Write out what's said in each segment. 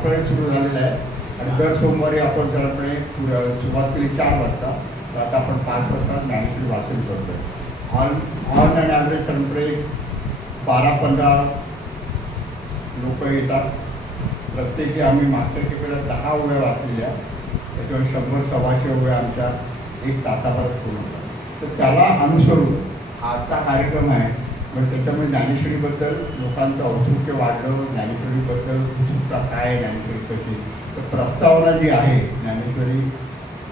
साधारणपणे सुरू झालेला आहे आणि दर सोमवारी आपण साधारणपणे सुरुवात केली 4 वाजता, तर आता आपण 5 वाजता ज्ञानेश्वरी वाचन करतो आहे. ऑन अँड ॲव्हरेज साधारणपणे 12-15 लोक येतात. प्रत्येकी आम्ही मागच्या वेळेला 10 ओव्या वाचलेल्या, त्याच्यावर 100-125 ओव्या आमच्या 1 तासाभरात पूर्ण होतात. तर त्याला अनुसरून आजचा कार्यक्रम आहे. मग त्याच्यामुळे ज्ञानेश्वरीबद्दल लोकांचं औत्सुक्य वाढलं, ज्ञानेश्वरीबद्दल उत्सुकता काय, ज्ञानेश्वरी कशी, तर प्रस्तावना जी आहे ज्ञानेश्वरी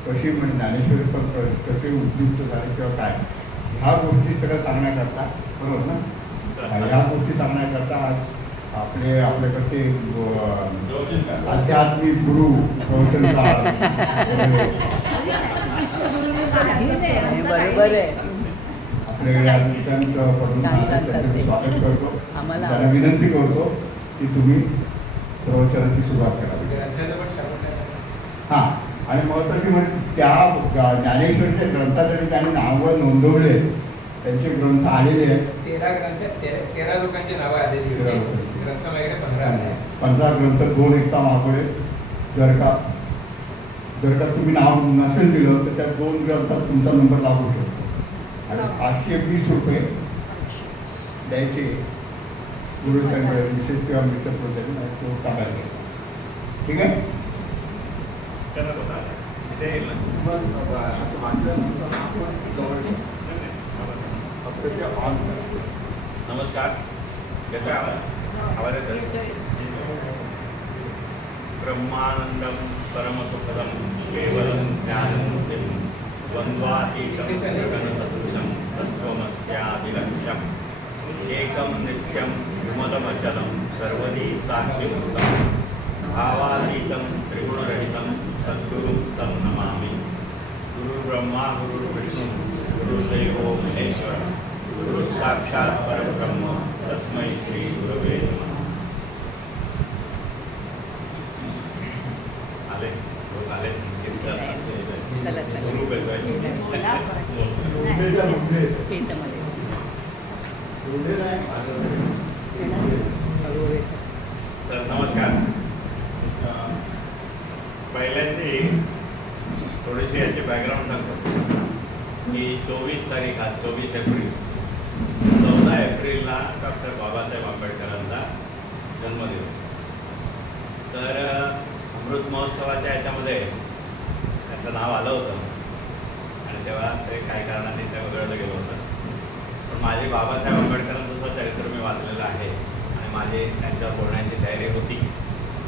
कशी, म्हणजे ज्ञानेश्वरी पण कसे उद्युक्त झाले किंवा काय, ह्या गोष्टी सगळं सांगण्याकरता, बरोबर ना, ह्या गोष्टी सांगण्याकरता आज आपल्याकडचे आध्यात्मिक गुरु प्रवचनकार आपल्याकडे त्यांचं स्वागत करतो. त्यांना विनंती करतो की तुम्ही प्रवचनाची सुरुवात करावी. हां, आणि महत्त्वाची म्हणजे त्या ज्ञानेश्वरीच्या ग्रंथासाठी त्यांनी नावं नोंदवले, त्यांचे ग्रंथ आलेले आहेत. 13 लोकांची नावं आलेली होती. ग्रंथ वगैरे 15 ग्रंथ 2 एकता मागवले. जर का तुम्ही नाव नसेल दिलं तर त्या 2 ग्रंथात तुमचा नंबर लागू शकतो आणि 520 रुपये द्यायचे गुरुच्या विशेष किंवा मित्र तो ताब्यात घ्या. ठीक आहे. नमस्कार. येतोय आवाज येतोय? ब्रह्मानंदम परमसुखदम केवलम ज्ञानमुक्तिं द्वन्द्वातीतं गगनसदृशं तत्त्वमस्यादिलक्ष्यम् एकं नित्यं विमलमचलं सर्वदी साक्षिभूतं भावातीतं त्रिगुणरहितं सद्गुरुं तं नमामि. गुरुर्ब्रह्मा गुरुर्विष्णु गुरुर्देवो महेश्वर गुरु साक्षात परब्रह्म तस्मै श्री गुरवे नमः. आले लोक आले तर नमस्कार. पहिल्यांदा थोडीशी याची बॅकग्राऊंड सांगतो की 24 तारीख आज 24 एप्रिल 14 एप्रिलला डॉक्टर बाबासाहेब आंबेडकरांचा जन्मदिवस. तर अमृत महोत्सवाच्या याच्यामध्ये त्यांचं नाव आलं होतं आणि तेव्हा ते काय कारणाने ते वगळलं गेलं होतं. पण माझे बाबासाहेब आंबेडकरांचं सुद्धा चरित्र मी वाचलेलं आहे आणि माझी त्यांच्या बोलण्याची तयारी होती.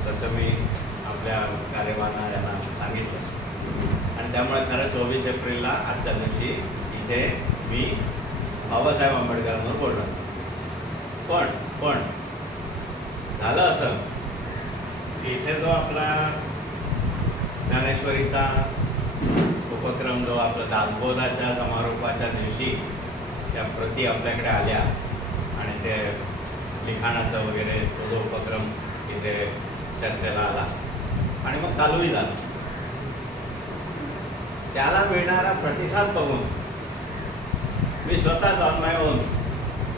तसं मी आपल्या कार्यवाहांना यांना सांगितलं आणि त्यामुळे खरं 24 एप्रिलला आजच्या दिवशी इथे मी बाबासाहेब आंबेडकरांवर बोलणार. पण झालं असं की इथे जो आपला ज्ञानेश्वरीचा उपक्रम, जो आपला दासबोधाच्या समारोपाच्या दिवशी त्या प्रती आपल्याकडे आल्या आणि ते लिखाणाचं वगैरे तो जो उपक्रम इथे चर्चेला आला आणि मग चालूही झाला, त्याला मिळणारा प्रतिसाद बघून मी स्वतः जाऊन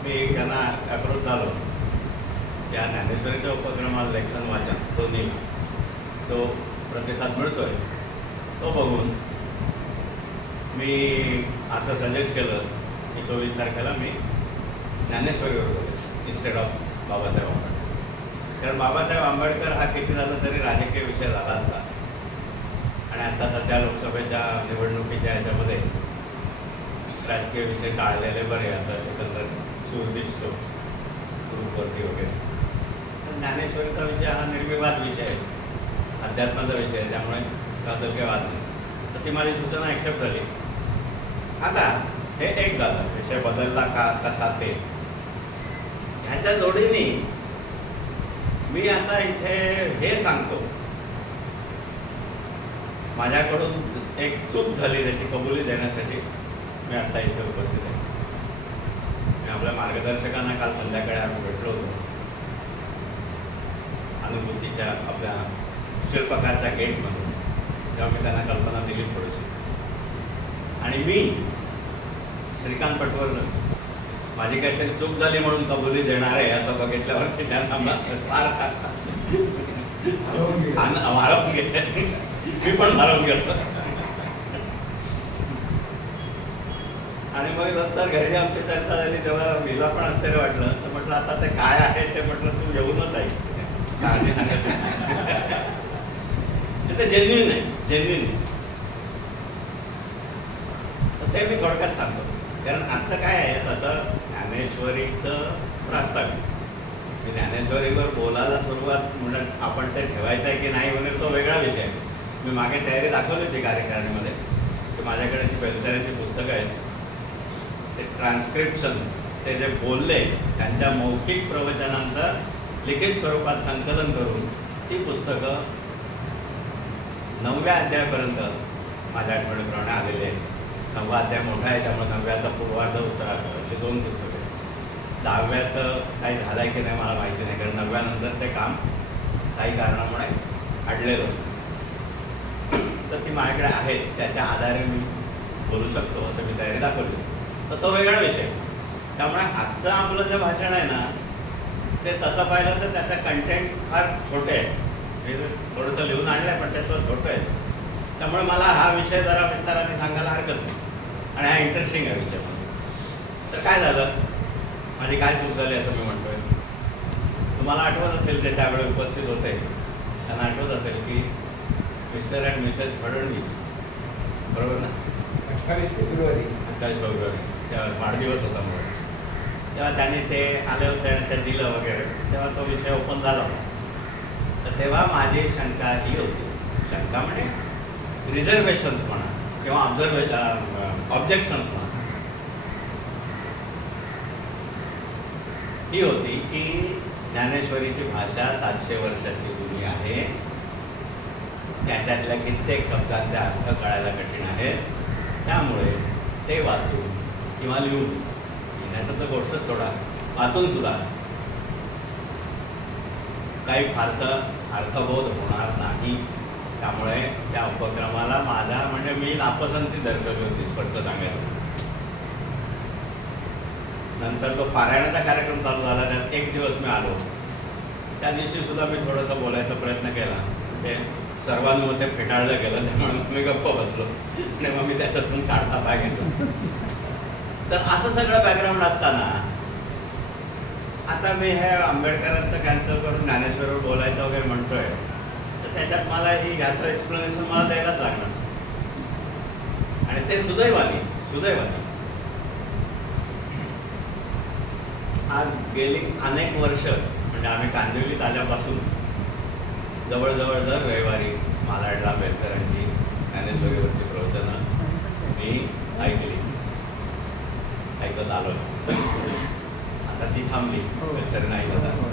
मी त्यांना अप्रोच झालो. त्या ज्ञानेश्वरीच्या उपक्रमाला लेखन वाचन दोन्ही तो प्रतिसाद मिळतोय, तो बघून मी असं सजेस्ट केलं की 24 तारखेला मी ज्ञानेश्वरीवर बोलेन इन्स्टेड ऑफ बाबासाहेब आंबेडकर. कारण बाबासाहेब आंबेडकर हा किती झालं तरी राजकीय विषय झाला असता आणि आता सध्या लोकसभेच्या निवडणुकीच्या ह्याच्यामध्ये राजकीय विषय टाळलेले बरे असं एकंदर सूर दिसतो ग्रुपवरती वगैरे. तर ज्ञानेश्वरीचा विषय हा निर्विवाद विषय आहे, अध्यात्माचा विषय आहे, त्यामुळे त्याबद्दल काही वाद नाही. तर ती माझी सूचना ॲक्सेप्ट झाली. आता हे एक झालं, विषय बदलला का कसा ते. ह्याच्या जोडीने मी आता इथे हे सांगतो, माझ्याकडून एक चूक झाली त्याची कबुली देण्यासाठी मी आता इथे उपस्थित आहे. मी आपल्या मार्गदर्शकांना काल संध्याकाळी आम्ही भेटलो होतो अनुभूतीच्या आपल्या शिल्पकारच्या गेटमधून, तेव्हा मी त्यांना कल्पना दिली थोडीशी. आणि मी श्रीकांत पटवर्धन माझी काहीतरी चूक झाली म्हणून कबुली देणार आहे असं बघितल्यावरती त्यांना फार हरवून गेले. मी पण हरवून गेलो. आणि मग नंतर घरी आमची चर्चा झाली तेव्हा मीला पण आश्चर्य वाटलं. तर म्हटलं आता ते काय आहे ते म्हटलं तू येऊनच आहे सांगत. ते जेन्युइन आहे, जेन्युइन आहे. तर ते मी थोडक्यात सांगतो. कारण आजचं काय आहे तसं ज्ञानेश्वरीचं प्रास्ताविक. ज्ञानेश्वरीवर बोलायला सुरुवात म्हणत आपण ते ठेवायचं आहे की नाही वगैरे तो वेगळा विषय आहे. मी मागे तयारी दाखवली होती कार्यकारिणीमध्ये की माझ्याकडे जी बेलसरांची पुस्तकं आहेत ते ट्रान्स्क्रिप्शन, ते जे बोलले त्यांच्या मौखिक प्रवचनांचं लिखित स्वरूपात संकलन करून ती पुस्तकं 9व्या अध्यायापर्यंत माझ्या आठवणीप्रमाणे आलेली आहे. 9वा अध्याय मोठा आहे त्यामुळे 9व्याचा पूर्वार्ध उत्तरार्ध अशी 2 पुस्तकं आहेत. 10व्याचं काही झालं आहे की नाही मला माहिती नाही, कारण 9व्यानंतर ते काम काही कारणामुळे अडलेलं होतं. तर ती माझ्याकडे आहेत, त्याच्या आधारे मी बोलू शकतो असं मी तयारी दाखवली. तर तो वेगळा विषय. त्यामुळे आजचं आपलं जे भाषण आहे ना ते तसं पाहिलं तर त्याचं कंटेंट फार छोटे आहे. मी थोडंसं लिहून आणलं आहे पण त्याचं छोटं आहे. त्यामुळे मला हा विषय जरा विस्ताराने सांगायला हरकत नाही आणि हा इंटरेस्टिंग आहे विषय. तर काय झालं, माझी काय चूक झाली असं मी म्हणतोय. तुम्हाला आठवत असेल ते त्यावेळी उपस्थित होते, त्यांना आठवत असेल की मिस्टर अँड मिसेस फडणवीस, बरोबर ना, 28 फेब्रुवारी तेव्हा वाढदिवस होता म्हणून तेव्हा त्यांनी ते आले होते आणि ते दिलं वगैरे, तेव्हा तो विषय ओपन झाला होता. तर तेव्हा माझी शंका ही होती, शंका म्हणजे रिझर्वेशन्स म्हणा किंवा ऑब्जेक्शन्स म्हणा, ही होती की ज्ञानेश्वरीची भाषा 700 वर्षाची जुनी आहे. त्याच्यातल्या कित्येक शब्दांचे अर्थ कळायला कठीण आहेत. त्यामुळे ते वाचून किंवा लिहून लिहिण्याचं तर गोष्टच सोडा, वाचून सुद्धा काही फारसं अर्थबोध होणार नाही. त्यामुळे त्या उपक्रमाला माझा म्हणजे मी नापसंती दर्शवली होती, स्पष्ट सांगायचं. नंतर तो पारायणाचा कार्यक्रम चालू झाला, त्यात एक दिवस मी आलो. त्या दिवशी सुद्धा मी थोडासा बोलायचा प्रयत्न केला, ते सर्वांमध्ये फेटाळलं गेलं. त्यामुळे मी गप्प बसलो आणि मग मी त्याच्यातून काढता पाय घेतला. तर असं सगळं बॅकग्राऊंड असताना आता मी हे आंबेडकरांचं कॅन्सल करून ज्ञानेश्वरवर बोलायचं वगैरे म्हणतोय, तर त्याच्यात मला ह्याचं एक्सप्लेनेशन मला द्यायलाच लागणार. आणि ते सुदैवाने आज गेली अनेक वर्ष म्हणजे आम्ही कांदिवलीत आल्यापासून जवळजवळ दर रविवारी मालाडला बेलसरांची ज्ञानेश्वरीवरची प्रवचनं मी ऐकत आलो. आता ती थांबली, बेलसरांना ऐकत आलो.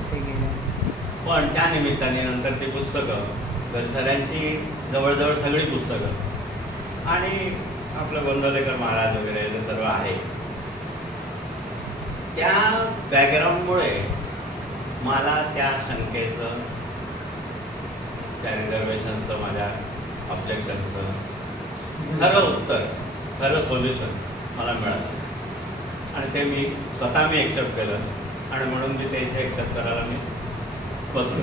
पण त्या निमित्ताने नंतर ती पुस्तकं, बेलसरांची जवळजवळ सगळी पुस्तकं आणि आपलं गोंदवलेकर महाराज वगैरे जे सर्व आहे, त्या बॅकग्राऊंडमुळे मला त्या शंकेचं, त्या रिझर्वेशन्सचं, माझ्या ऑब्जेक्शन्सचं खरं उत्तर, खरं सोल्युशन मला मिळालं. आणि ते मी स्वतः एक्सेप्ट केलं आणि म्हणून मी ते इथे एक्सेप्ट करायला मी बसलो.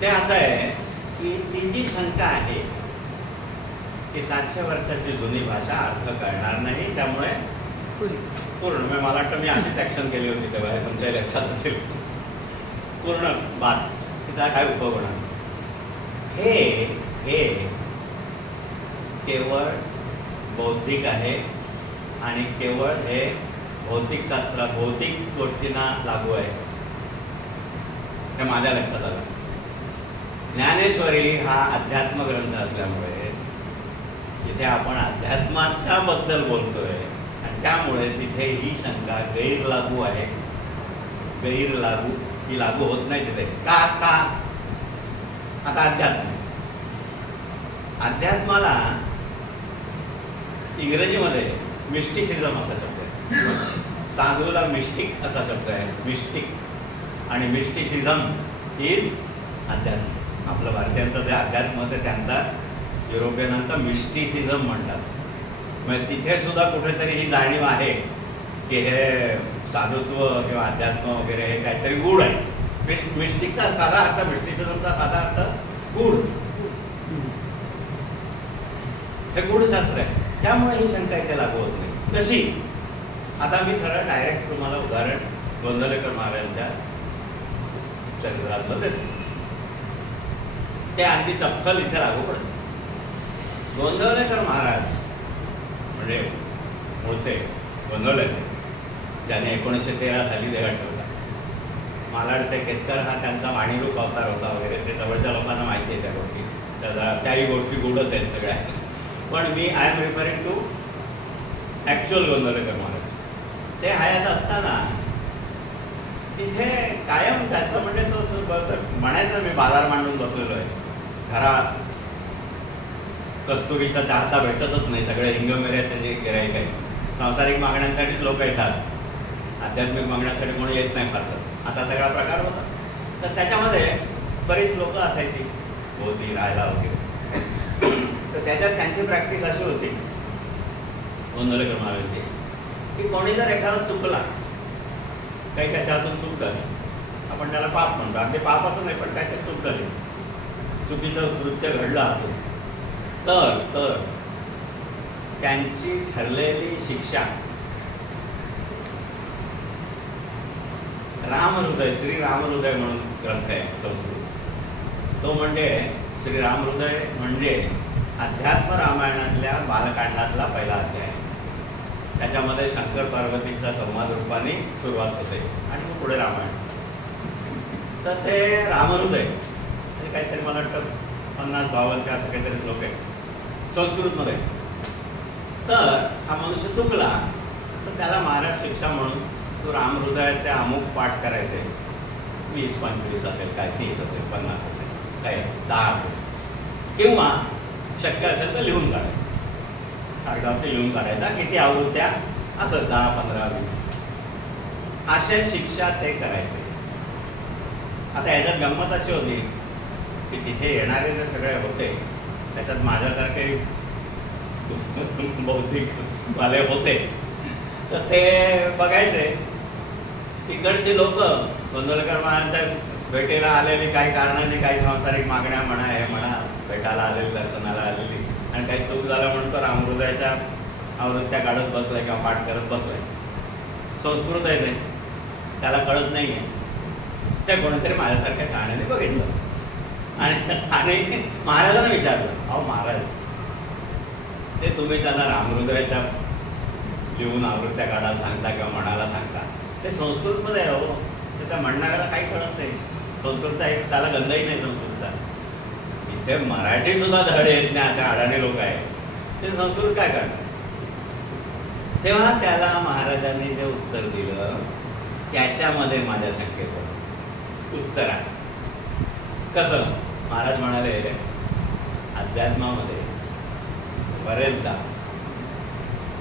ते असं आहे की ती जी शंका आहे की 700 वर्षाची जुनी भाषा अर्थ कळणार नाही, त्यामुळे पूर्ण मला वाटतं मी अशीच ॲक्शन केली होती तेव्हा, हे तुमच्या लक्षात असेल. पूर्ण बात तिचा काय उपयोग होणार. हे केवळ बौद्धिक आहे आणि केवळ हे भौतिकशास्त्र, भौतिक गोष्टींना लागू आहे, हे माझ्या लक्षात आलं. ज्ञानेश्वरी हा अध्यात्म ग्रंथ असल्यामुळे तिथे आपण अध्यात्माच्या बद्दल बोलतोय आणि त्यामुळे तिथे ही शंका गैरलागू आहे. गैरलागू ही लागू होत नाही तिथे. का आता अध्यात्माला इंग्रजीमध्ये मिस्टिसिझम असा शब्द आहे. साधूला मिस्टिक असा शब्द आहे, मिस्टिक. आणि मिस्टिसिझम इज अध्यात्म. आपलं भारतीयांचं जे अध्यात्म होतं त्यांचा, युरोपियनांचा मिस्टिसिझम म्हणतात. म्हणजे तिथे सुद्धा कुठेतरी ही जाणीव आहे की हे साधुत्व किंवा अध्यात्म वगैरे हे काहीतरी गूढ आहे मिस्टिकचा साधा अर्थ, मिस्टिसिझमचा साधा अर्थ गूढ, हे गूढशास्त्र आहे. त्यामुळे ही शंका इथे लागू होत नाही. कशी? आता मी सरळ डायरेक्ट तुम्हाला उदाहरण गोंधळेकर महाराजांच्या चरित्रातलं देतो. ते अगदी चपखल इथे लागू पडतं. गोंधळेकर महाराज म्हणजे मूळचे गोंधळेकर, ज्याने 1913 साली देह ठेवला. मालाड ते केतकर हा त्यांचा वाणीरूप अवतार होता वगैरे, ते जवळच्या लोकांना माहिती आहे त्या गोष्टी. त्याही गोष्टी गोडच आहेत सगळ्या. पण मी I am referring to actual Gondhalekar Maharaj. ते हयात असताना तिथे कायम त्याचं म्हणजे तो म्हणायचं, मी बाजार मांडून बसलेलो आहे घरात, कस्तुरीचा चाहता भेटतच नाही, सगळे हिंगमेरे त्याचे गिराईक आहे. सांसारिक मागण्यांसाठीच लोक येतात, आध्यात्मिक मागण्यासाठी कोणी येत नाही फारसं, असा सगळा प्रकार होता. तर त्याच्यामध्ये बरीच लोक असायची होती राहायला वगैरे. तर त्याच्यात त्यांची प्रॅक्टिस अशी होती गोंधळेकर महाराजांची, की कोणी जर एखादा चुकला, काही त्याच्यातून चूक झाली, आपण त्याला पाप म्हणतो, अगदी पापाचं नाही पण त्याच्यात चूक झाली, चुकीचं कृत्य घडलं हातून, तर त्यांची ठरलेली शिक्षा रामहृदय, श्री रामहृदय म्हणून ग्रंथ आहे संस्कृत. तो म्हणजे श्री रामहृदय म्हणजे अध्यात्म रामायणातल्या बालकांडातला पहिला अध्याय. त्याच्यामध्ये शंकर पार्वतीचा संवाद रूपाने सुरुवात होते आणि मग पुढे रामायण. तर ते रामहृदय म्हणजे काहीतरी मला वाटतं 50-52 असं काहीतरी श्लोक आहे संस्कृतमध्ये. तर हा मनुष्य चुकला तर त्याला महाराज शिक्षा म्हणून तो रामहृदयाचे अमुक पाठ करायचे, 20-25 असेल, काय 30 असेल, 50 असेल, काय 10 असेल, किंवा शक्य असेल तर लिहून काढायचं, कागदावरती लिहून काढायचा, किती आवृत्त्या असं 10, 15, 20 अशा शिक्षा ते करायचे. आता याच्यात गंमत अशी होती की तिथे येणारे जे सगळे होते त्याच्यात माझ्यासारखे बौद्धिक वाले होते. तर ते बघायचे तिकडची लोक गोंधळेकर महाराजांच्या भेटीला आलेली, काही कारणाने काही सांसारिक मागण्या म्हणा, हे म्हणा, भेटायला आलेली, दर्शनाला आलेली, आणि काही चूक झाला म्हणून तो रामहृदयाच्या आवृत्त्या काढत बसलाय किंवा पाठ करत बसलाय. संस्कृत आहे ते, त्याला कळत नाही आहे. त्या कोणतरी माझ्यासारख्या शहाण्याने बघितलं आणि महाराजांना विचारलं, अहो महाराज, ते तुम्ही त्यांना रामहृदयाच्या लिहून आवृत्त्या काढायला सांगता किंवा म्हणायला सांगता, ते संस्कृतमध्ये आहे हो, ते त्या म्हणणाऱ्याला काही कळत नाही. संस्कृतचा एक त्याला गंधही नाही संस्कृतचा. इथे मराठी सुद्धा धड येत नाही असे अडाणी लोक आहेत, ते संस्कृत काय करणार. तेव्हा त्याला महाराजांनी जे उत्तर दिलं त्याच्यामध्ये माझ्या शंकेत उत्तर आहे. कसं? महाराज म्हणाले, अध्यात्मामध्ये बरेचदा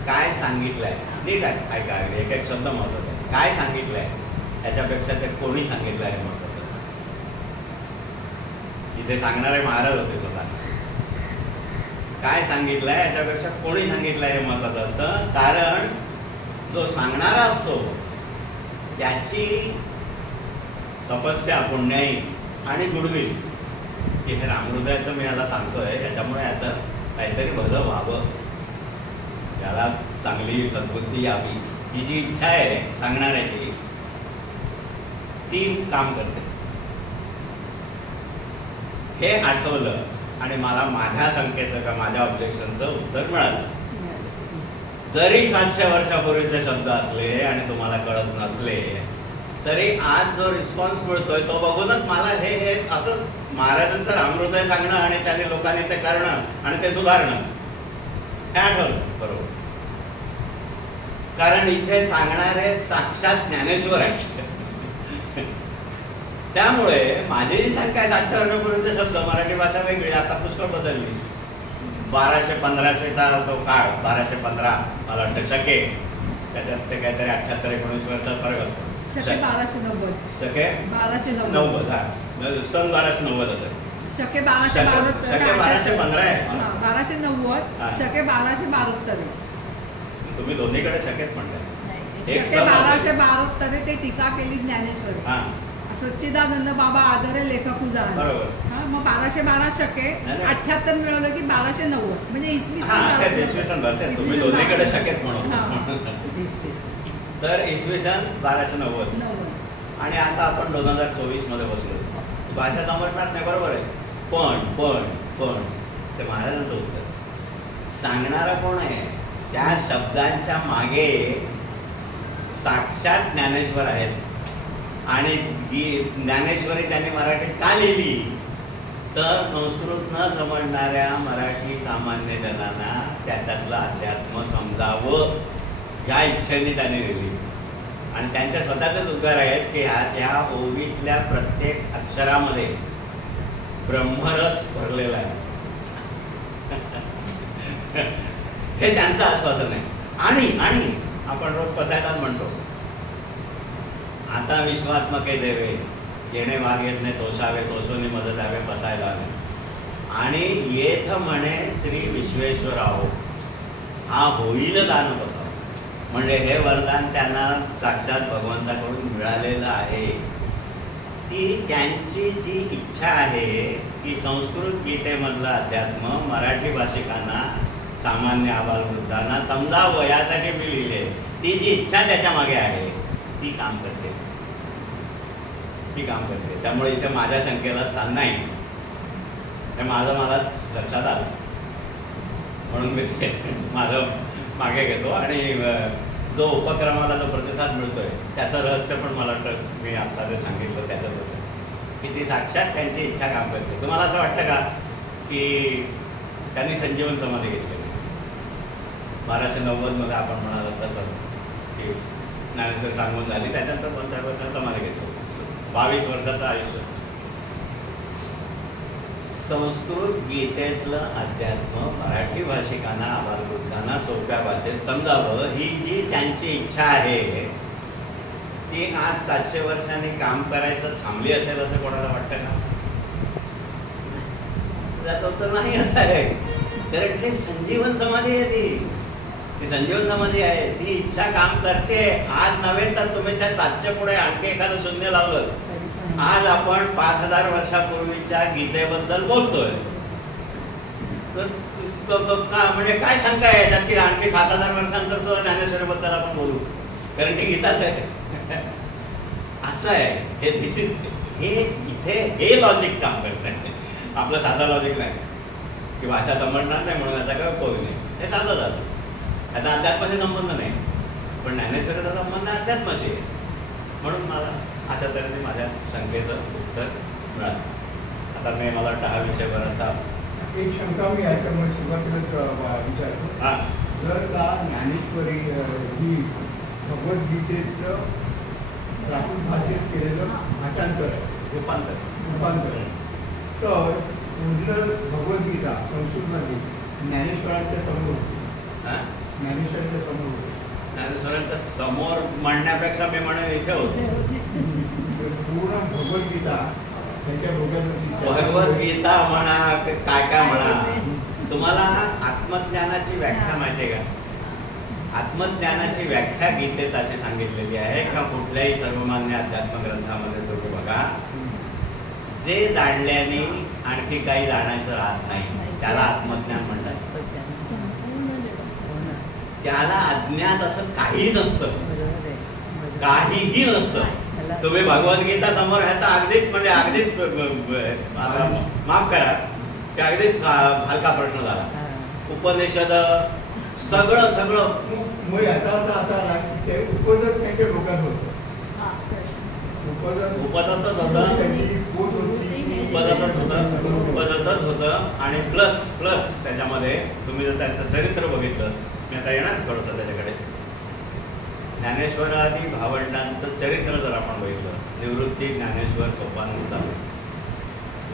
काय सांगितलंय, नीट आहे ऐका, एक एक शब्द महत्वाचा आहे. काय सांगितलंय त्याच्यापेक्षा ते कोणी सांगितलं आहे महत्वाचं. इथे सांगणारे महाराज होते स्वतः. काय सांगितलंय याच्यापेक्षा कोणी सांगितलंय हे महत्वाचं असतं. कारण जो सांगणारा असतो त्याची तपस्या, पुण्याई आणि गुडविल, की हे रामहृदयाचं मी याला सांगतोय याच्यामुळे याचं काहीतरी भलं व्हावं, त्याला चांगली सद्बुद्धी यावी, ही जी इच्छा आहे सांगणाऱ्याची, ती काम करते. हे आठवलं आणि मला माझ्या शंकेचं का माझ्या ऑब्जेक्शनचं उत्तर मिळालं. जरी 700 वर्षापूर्वीचे शब्द असले आणि तुम्हाला कळत नसले तरी आज जो रिस्पॉन्स मिळतोय तो बघूनच मला हे असं महाराजांचं रामहृदय सांगणं आणि त्याने लोकांनी ते करणं आणि ते सुधारणं हे आठवलं बरोबर. कारण इथे सांगणारे साक्षात ज्ञानेश्वर आहेत. त्यामुळे माझी शंका आहे, 700 वर्षापूर्वीचे शब्द, मराठी भाषा वेगळी, आता पुष्कळ बदलली. 1200-1500चा तो काळ, 1215 मला वाटतं शके, त्याच्यात ते काहीतरी 78-19 वर्षाचा फरक असतो. शके 1290, शके 1290 हा, सन 1290 असेल. शके 1212, शके 1215 आहे. 1290, शके 1272. तुम्ही दोन्हीकडे शकेच म्हणताय. शके 1272 ते टीका केली ज्ञानेश्वरी. सच्चिदानंद बाबा आदरे लेखक उदाहरण. बरोबर. हा, मग 1212 शके नाही. 78 मिळवलं की 1290 म्हणजे इसवी सन हा, ते 1290. इसवी सन भरते. इसवी तुम्ही सन दोन्हीकडे 1290. शक्यत म्हणून. तर इसवी सन 1290 90. आणि आता आपण 2024 मध्ये बसलो. भाषा समजणार नाही, बरोबर आहे. पण ते महाराजांचं उत्तर. सांगणारा कोण आहे? त्या शब्दांच्या मागे साक्षात ज्ञानेश्वर आहेत आणि ज्ञानेश्वरी त्यांनी मराठीत का लिहिली? तर संस्कृत न समजणाऱ्या मराठी सामान्य जनांना त्याच्यातलं अध्यात्म समजावं या इच्छेने त्यांनी लिहिली. आणि त्यांच्या स्वतःचेच उद्गार आहेत की ह्या ओवीतल्या प्रत्येक अक्षरामध्ये ब्रह्मरस भरलेला आहे. हे त्यांचं आश्वासन आहे. आणि आपण रोज पसायदान म्हणतो, आता विश्वात्मके देवे येणे वागेतने तोषावे तोषोनी मज द्यावे पसायदाने आणि येथ म्हणे श्री विश्वेश्वराहो हा होईल दान बसाव. म्हणजे हे वरदान त्यांना साक्षात भगवंताकडून मिळालेलं आहे की त्यांची जी इच्छा आहे की संस्कृत गीतेमधलं अध्यात्म मराठी भाषिकांना सामान्य आबालवृद्धांना समजावं यासाठी मी लिहिले. ती जी इच्छा त्याच्या मागे आहे ती काम करते. त्यामुळे इथे माझ्या शंकेला स्थान नाही. हे मलाच लक्षात आलं म्हणून मी ते माझं मागे घेतो. आणि जो उपक्रमाला जो प्रतिसाद मिळतोय त्याचं रहस्य पण मला वाटतं मी आता जे सांगितलं त्याच्याबद्दल की ती साक्षात त्यांची इच्छा काम करते. तुम्हाला असं वाटतं का की त्यांनी संजीवन समाधी घेतली? 1290 मध्ये आपण म्हणालो तसं की ज्ञानेश्वर सांगून झाली, त्याच्यानंतर 50 वर्षात समाधी घेतली. 22 वर्षाचं आयुष्य. संस्कृत गीतेतलं अध्यात्म मराठी भाषिकांना आबालवृद्धांना सोप्या भाषेत समजावं ही जी त्यांची इच्छा आहे ती आज 700 वर्षांनी काम करायचं थांबली असेल असं कोणाला वाटतं का? त्याचं उत्तर नाही असं आहे. कारण ती संजीवन समाधी आहे. ती संजीवन समाधी आहे. ती इच्छा काम करते. आज नव्हे तर तुम्ही त्या 700 पुढे आणखी एखादं शून्य लावलं. आज आपण 5000 वर्षापूर्वीच्या गीतेबद्दल बोलतोय तर म्हणजे काय शंका आहे त्यात की आणखी 7000 वर्षांनंतर सुद्धा ज्ञानेश्वरीबद्दल आपण बोलू? कारण ती गीताच आहे. असं आहे हे इथे हे लॉजिक काम करत आपलं साधं लॉजिक नाही की भाषा समजणार नाही म्हणून याचा काय उपयोग नाही. हे साधं झालं. याचा अध्यात्माशी संबंध नाही. पण ज्ञानेश्वरीचा संबंध अध्यात्माशी आहे. म्हणून मला अशा तऱ्हेने माझ्या शंकेचं उत्तर मिळालं. आता मला वाटतं हा विषय बराचसा एक शंका मी याच्यामुळे सुरुवातीलाच विचारतो. जर का ज्ञानेश्वरी ही भगवद्गीतेचं प्राकृत भाषेत केलेलं भाषांतर आहे, रूपांतर तर ओरिजिनल भगवद्गीता संस्कृतमध्ये ज्ञानेश्वरांच्या समोर ज्ञानेश्वरांच्या समोर ज्ञानेश्वरांच्या समोर म्हणण्यापेक्षा मी म्हणेन इथे होते. पूर्ण भगवद्गीता त्यांच्या भगवद्गीता म्हणा काय म्हणा. तुम्हाला आत्मज्ञानाची व्याख्या माहिती आहे का? आत्मज्ञानाची व्याख्या गीतेत अशी सांगितलेली आहे का कुठल्याही सर्वमान्य अध्यात्म ग्रंथामध्ये तुम्ही बघा जे जाणल्याने आणखी काही जाणायचं राहत नाही त्याला आत्मज्ञान म्हणतात. त्याला अज्ञात असं काही नसतं. काहीही नसतं. तुम्ही भगवद्गीता समोर ह्याचा अगदीच म्हणजे अगदीच माफ करा की अगदीच हलका प्रश्न झाला. उपनिषद सगळं मग याचा अर्थ असा आला की ते उपजत त्यांच्या डोक्यात होतं. उपजतच होतं आणि प्लस त्याच्यामध्ये तुम्ही जर त्यांचं चरित्र बघितलं, मी आता येणार थोडंसं त्याच्याकडे. ज्ञानेश्वरादी भावंडांचं चरित्र जर आपण बघितलं, निवृत्ती ज्ञानेश्वर सोपान मुद्दाम,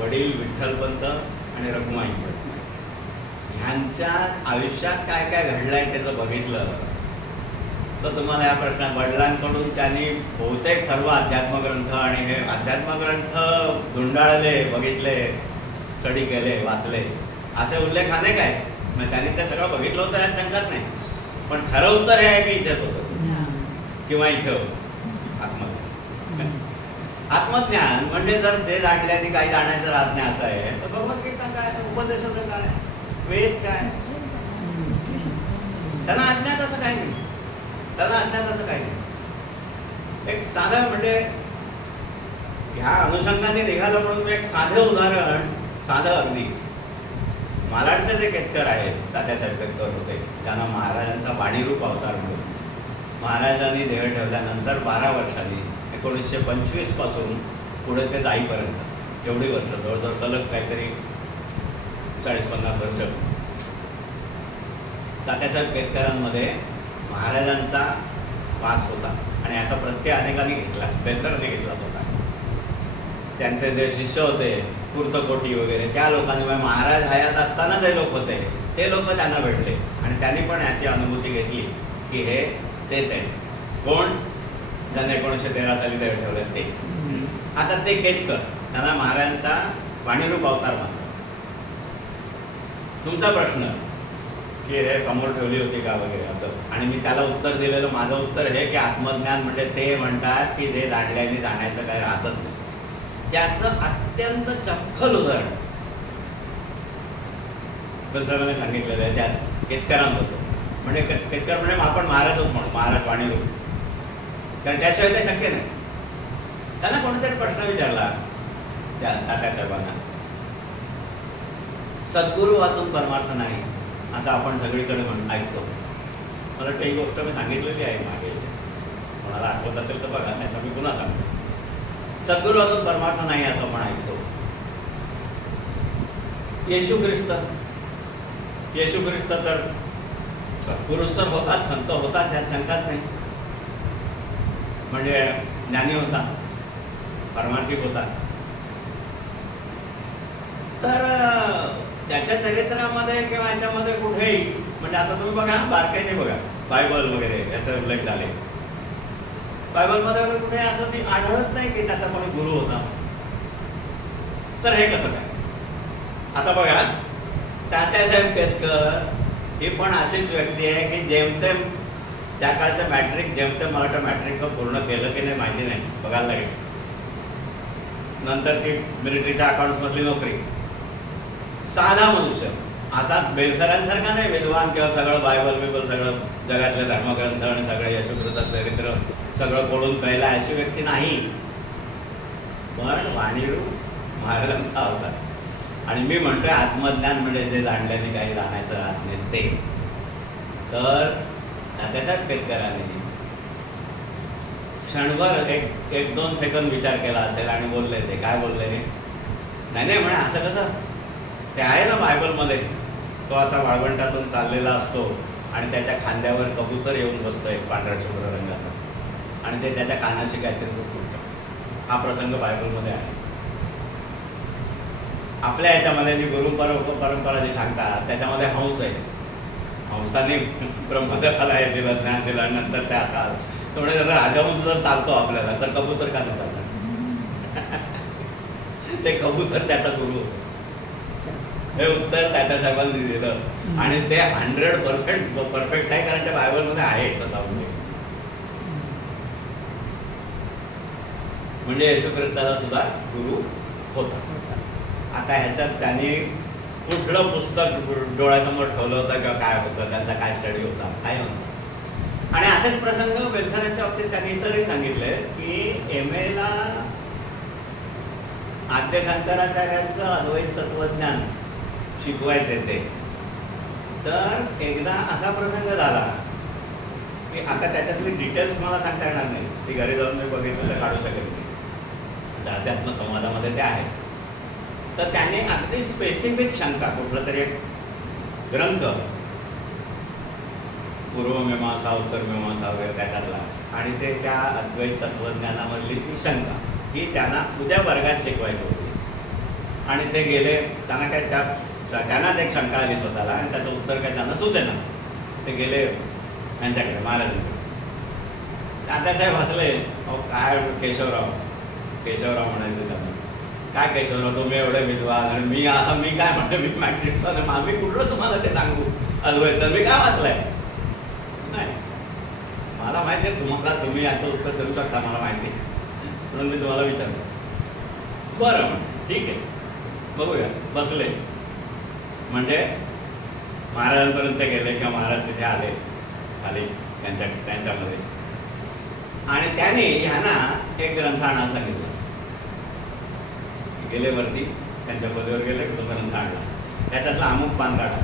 वडील विठ्ठलपंत आणि रखुमाई ह्यांच्या आयुष्यात काय काय घडलंय त्याचं बघितलं तर तुम्हाला या प्रश्नात वडिलांकडून त्यांनी बहुतेक सर्व अध्यात्मग्रंथ आणि हे अध्यात्मग्रंथ धुंडाळले, बघितले, स्टडी केले, वाचले असे उल्लेख अनेक आहेत. मग त्यांनी ते सगळं बघितलं होतं यात शंकाच नाही. पण खरं उत्तर हे आहे की इथेच होतं किंवा इथे होतं आत्महत्या. आत्मज्ञान म्हणजे जर जे जाणल्याने काही जाण्याचं आज्ञा असं आहे तर भगवद्गीता काय, उपदेशाचं काय, वेद काय, त्यांना अज्ञात असं काही नाही. त्यांना अज्ञात असं काही नाही. एक साधं म्हणजे ह्या अनुषंगाने निघालं म्हणून एक साधं उदाहरण, साधं अगदी मालाडचे जे केतकर आहेत, तात्यासाहेब केतकर होते, त्यांना महाराजांचा वाणीरूप अवतार म्हणून महाराजांनी देह ठेवल्यानंतर 12 वर्षांनी 1925 पासून पुढे ते जाईपर्यंत एवढी वर्ष, जवळजवळ सलग काहीतरी 40-50 वर्ष तात्यासाहेब केतकरांमध्ये महाराजांचा वास होता. आणि आता प्रत्यय अनेकांनी घेतला, बेलसरांनी घेतला होता. त्यांचे जे शिष्य होते कुर्तकोटी वगैरे, त्या लोकांनी महाराज हयात असताना जे लोक होते ते लोक त्यांना भेटले आणि त्यांनी पण याची अनुभूती घेतली की हे तेच आहे. कोण? ज्यांना 1913 साली देह ठेवले ते. आता ते केतकर, त्यांना महाराजांचा वाणीरूप अवतार मानतात. तुमचा प्रश्न की हे समोर ठेवली होती का वगैरे असं, आणि मी त्याला उत्तर दिलेलं, माझं उत्तर हे की आत्मज्ञान म्हणजे ते म्हणतात की जे जाणल्याने जाण्याचं काही राहतच नसतं. त्याचं अत्यंत चपखल उदाहरण बेलसरांनी सांगितलेलं आहे त्यात केतकरांबद्दल. म्हणजे केतकर म्हणजे आपण महाराज होत म्हणून, महाराज वाणीरूप, कारण त्याशिवाय ते शक्य नाही. त्यांना कोणीतरी प्रश्न विचारला त्या तात्यासाहेबांना, सद्गुरू वाचून परमार्थ नाही असं आपण सगळीकडे ऐकतो. मला वाटतं ही गोष्ट मी सांगितलेली आहे मागे, कोणाला आठवत असेल तर बघा, नाही तर मी पुन्हा सांगतो. सद्गुरू वाचून परमार्थ नाही असं आपण ऐकतो. येशू ख्रिस्त तर सद्गुरूच तर होतात, संत होतात, त्यात शंकाच नाही. म्हणजे ज्ञानी होता, परमार्थिक होता. तर त्याच्या चरित्रामध्ये किंवा याच्यामध्ये कुठेही, म्हणजे आता तुम्ही बघा, बारकाईने बघा, बायबल वगैरे याचा उल्लेख झाले. बायबलमध्ये वगैरे कुठे असं ती आढळत नाही की त्याचा कोणी गुरु होता. तर हे कसं काय? आता बघा, तात्यासाहेब केतकर ही पण अशीच व्यक्ती आहे की जेमतेम त्या काळचं मॅट्रिक, जेमतेम मला वाटतं मॅट्रिकचं पूर्ण केलं की नाही माहिती नाही, बघायला लागेल. नंतर ती मिलिटरीच्या अकाउंट्समधली नोकरी. साधा मनुष्य, असा बेलसरांसारखा नाही विद्वान किंवा सगळं बायबल बिबल सगळं जगातले धर्मग्रंथ आणि सगळं येशूख्रिस्ताचं चरित्र सगळं कोडून पहिला अशी व्यक्ती नाही. पण वाणीरूप महाराजांचा अवतार. आणि मी म्हणतोय आत्मज्ञान म्हणजे जे जाणल्याने काही जाणायचं राहत नाही ते. तर तात्यासाहेब केतकरांनी क्षणभर 1-2 सेकंद विचार केला असेल आणि बोलले. ते काय बोलले? नाही म्हणे, असं कसं? ते आहे ना बायबलमध्ये, तो असा वाळवंटातून चाललेला असतो आणि त्याच्या खांद्यावर कबूतर येऊन बसतं एक पांढऱ्या शुभ्र रंगाचा, आणि ते त्याच्या कानाशी काहीतरी फुटतं. हा प्रसंग बायबलमध्ये आहे. आपल्या याच्यामध्ये जी गुरु परंपरा जी सांगतात त्याच्यामध्ये हंस आहे. हंसाने ब्रह्मगताला हे दिलं, ज्ञान दिलं, नंतर त्या असाल तेवढे जर राजहंस जर चालतो आपल्याला तर कबूतर का नाही चालणार? ते कबूतर त्याचा गुरु. हे उत्तर तात्यासाहेबांनी दिलं आणि ते 100% परफेक्ट आहे, कारण त्या बायबलमध्ये आहे तसा उल्लेख. म्हणजे येशू ख्रिस्ताला सुद्धा गुरु होता. आता ह्याच्यात त्यांनी कुठलं पुस्तक डोळ्यासमोर ठेवलं होतं किंवा काय होतं, त्यांचा काय स्टडी होता, काय नव्हतं. आणि असेच प्रसंग बेलसरांच्या बाबतीत त्यांनी इतरही सांगितले की MA ला आद्य शंकराचार्यांचं अद्वैत तत्वज्ञान शिकवायचे ते. तर एकदा असा प्रसंग झाला की आता त्याच्यातली डिटेल्स मला सांगता येणार नाही, ती घरी जाऊन मी बघितलं तर काढू शकेल नाही, अध्यात्म संवादामध्ये ते आहे. तर त्याने अगदी स्पेसिफिक शंका, कुठला तरी एक ग्रंथ, पूर्वमीमांसा उत्तरमीमांसा वगैरे त्याच्यातला, आणि ते त्या अद्वैत तत्वज्ञानामधली ती शंका ही त्यांना उद्या वर्गात शिकवायची होती. आणि ते गेले, त्यांनाच एक शंका आली स्वतःला आणि त्याचं उत्तर काय त्यांना सुचेना. ते गेले यांच्याकडे, महाराजांकडे. तात्यासाहेब हसले. अहो काय केशवराव म्हणायचे त्यांना, काय केशवराव तुम्ही एवढे विद्वान आणि मी काय म्हणतो, मी मॅट्रिक्स आम्ही कुठलं तुम्हाला ते सांगू अद्वैत, तर मी काय वाचलंय? नाही, मला माहिती आहे तुम्हाला, तुम्ही याचं उत्तर देऊ शकता, मला माहिती आहे. म्हणून मी तुम्हाला विचारलं. बरं ठीक आहे, बघूया. बसले म्हणजे महाराजांपर्यंत गेले किंवा महाराज तिथे आले खाली त्यांच्यामध्ये, आणि त्याने ह्यांना एक ग्रंथ आणायला सांगितलं. गेले वरती, त्यांच्या पदवीवर गेले, तो ग्रंथ आणला. त्याच्यातला अमुक पान काढा,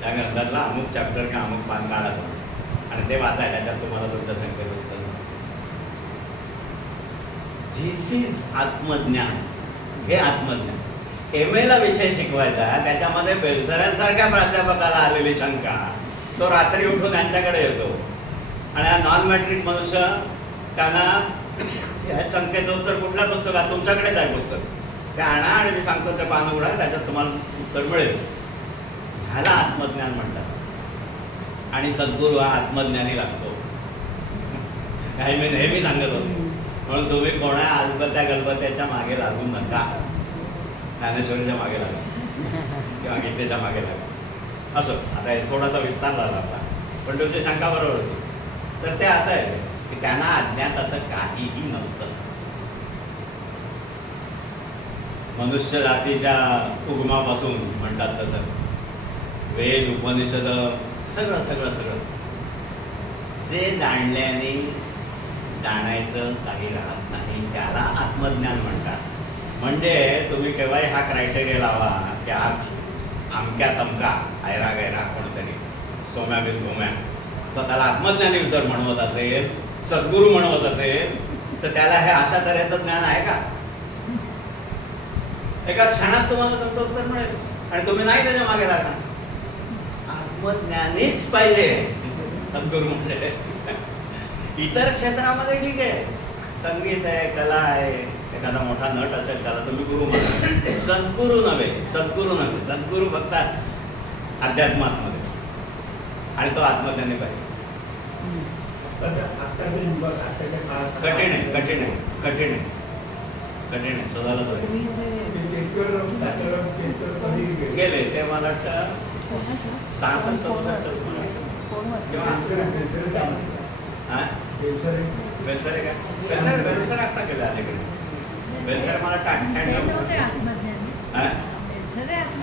त्या ग्रंथातला अमुक चॅप्टर किंवा अमुक पान काढा आणि ते वाचाय. त्याच्यात तुम्हाला तुमच्या संख्येत उत्तर. धिस इज आत्मज्ञान. हे आत्मज्ञान. MA ला विषय शिकवायचा, त्याच्यामध्ये बेलसऱ्यांसारख्या प्राध्यापकाला आलेली शंका, तो रात्री उठून त्यांच्याकडे येतो आणि हा नॉन मॅट्रिक मनुष्य त्यांना ह्या शंकेचं उत्तर कुठल्या पुस्तकात, तुमच्याकडेच आहे पुस्तक, ते आणा आणि मी सांगतो ते पान उघडा, त्याच्यात तुम्हाला उत्तर मिळेल. ह्याला आत्मज्ञान म्हणतात. आणि सद्गुरू हा आत्मज्ञानी लागतो. काही मी नेहमी सांगत असतो. म्हणून तुम्ही कोणा अल्पत्या गलबत्याच्या मागे लागू नका. ज्ञानेश्वरीच्या मागे लागा किंवा गीतेच्या मागे लागा. असं आता थोडासा विस्तार झाला आपला, पण तुमची शंका बरोबर होती. तर ते असं आहे की त्यांना अज्ञात असं काहीही नव्हतं. मनुष्य जातीच्या उगमापासून म्हणतात तसं वेद, उपनिषद, सगळं सगळं सगळं जे जाणल्याने जाणायचं काही राहत नाही, त्याला आत्मज्ञान म्हणतात. म्हणजे तुम्ही केव्हाही हा क्रायटेरिया लावा की हा अमक्या तमका ऐरा गैरा कोणतरी सोम्या बिन गोम्या स्वतःला आत्मज्ञानी जर म्हणवत असेल, सद्गुरू म्हणवत असेल, तर त्याला हे अशा तऱ्हेचं ज्ञान आहे का? एका क्षणात तुम्हाला तुमचं उत्तर मिळेल आणि तुम्ही नाही त्याच्या मागे लागणार. आत्मज्ञानीच पाहिजे सद्गुरू म्हणजे. इतर क्षेत्रामध्ये ठीक आहे, संगीत आहे, कला आहे, एखादा मोठा नट असेल त्याला तुम्ही गुरु म्हणा. सद्गुरू नव्हे, सद्गुरू नव्हे. सद्गुरू फक्त अध्यात्मामध्ये आणि तो आत्मज्ञानी पाहिजे. कठीण आहे, कठीण आहे, कठीण आहे, कठीण आहे. शोधायला गेले ते मला वाटतं 66-67 बेलसरे काय बेलसरे आत्ता केलं अलीकडे. बेलसरे मला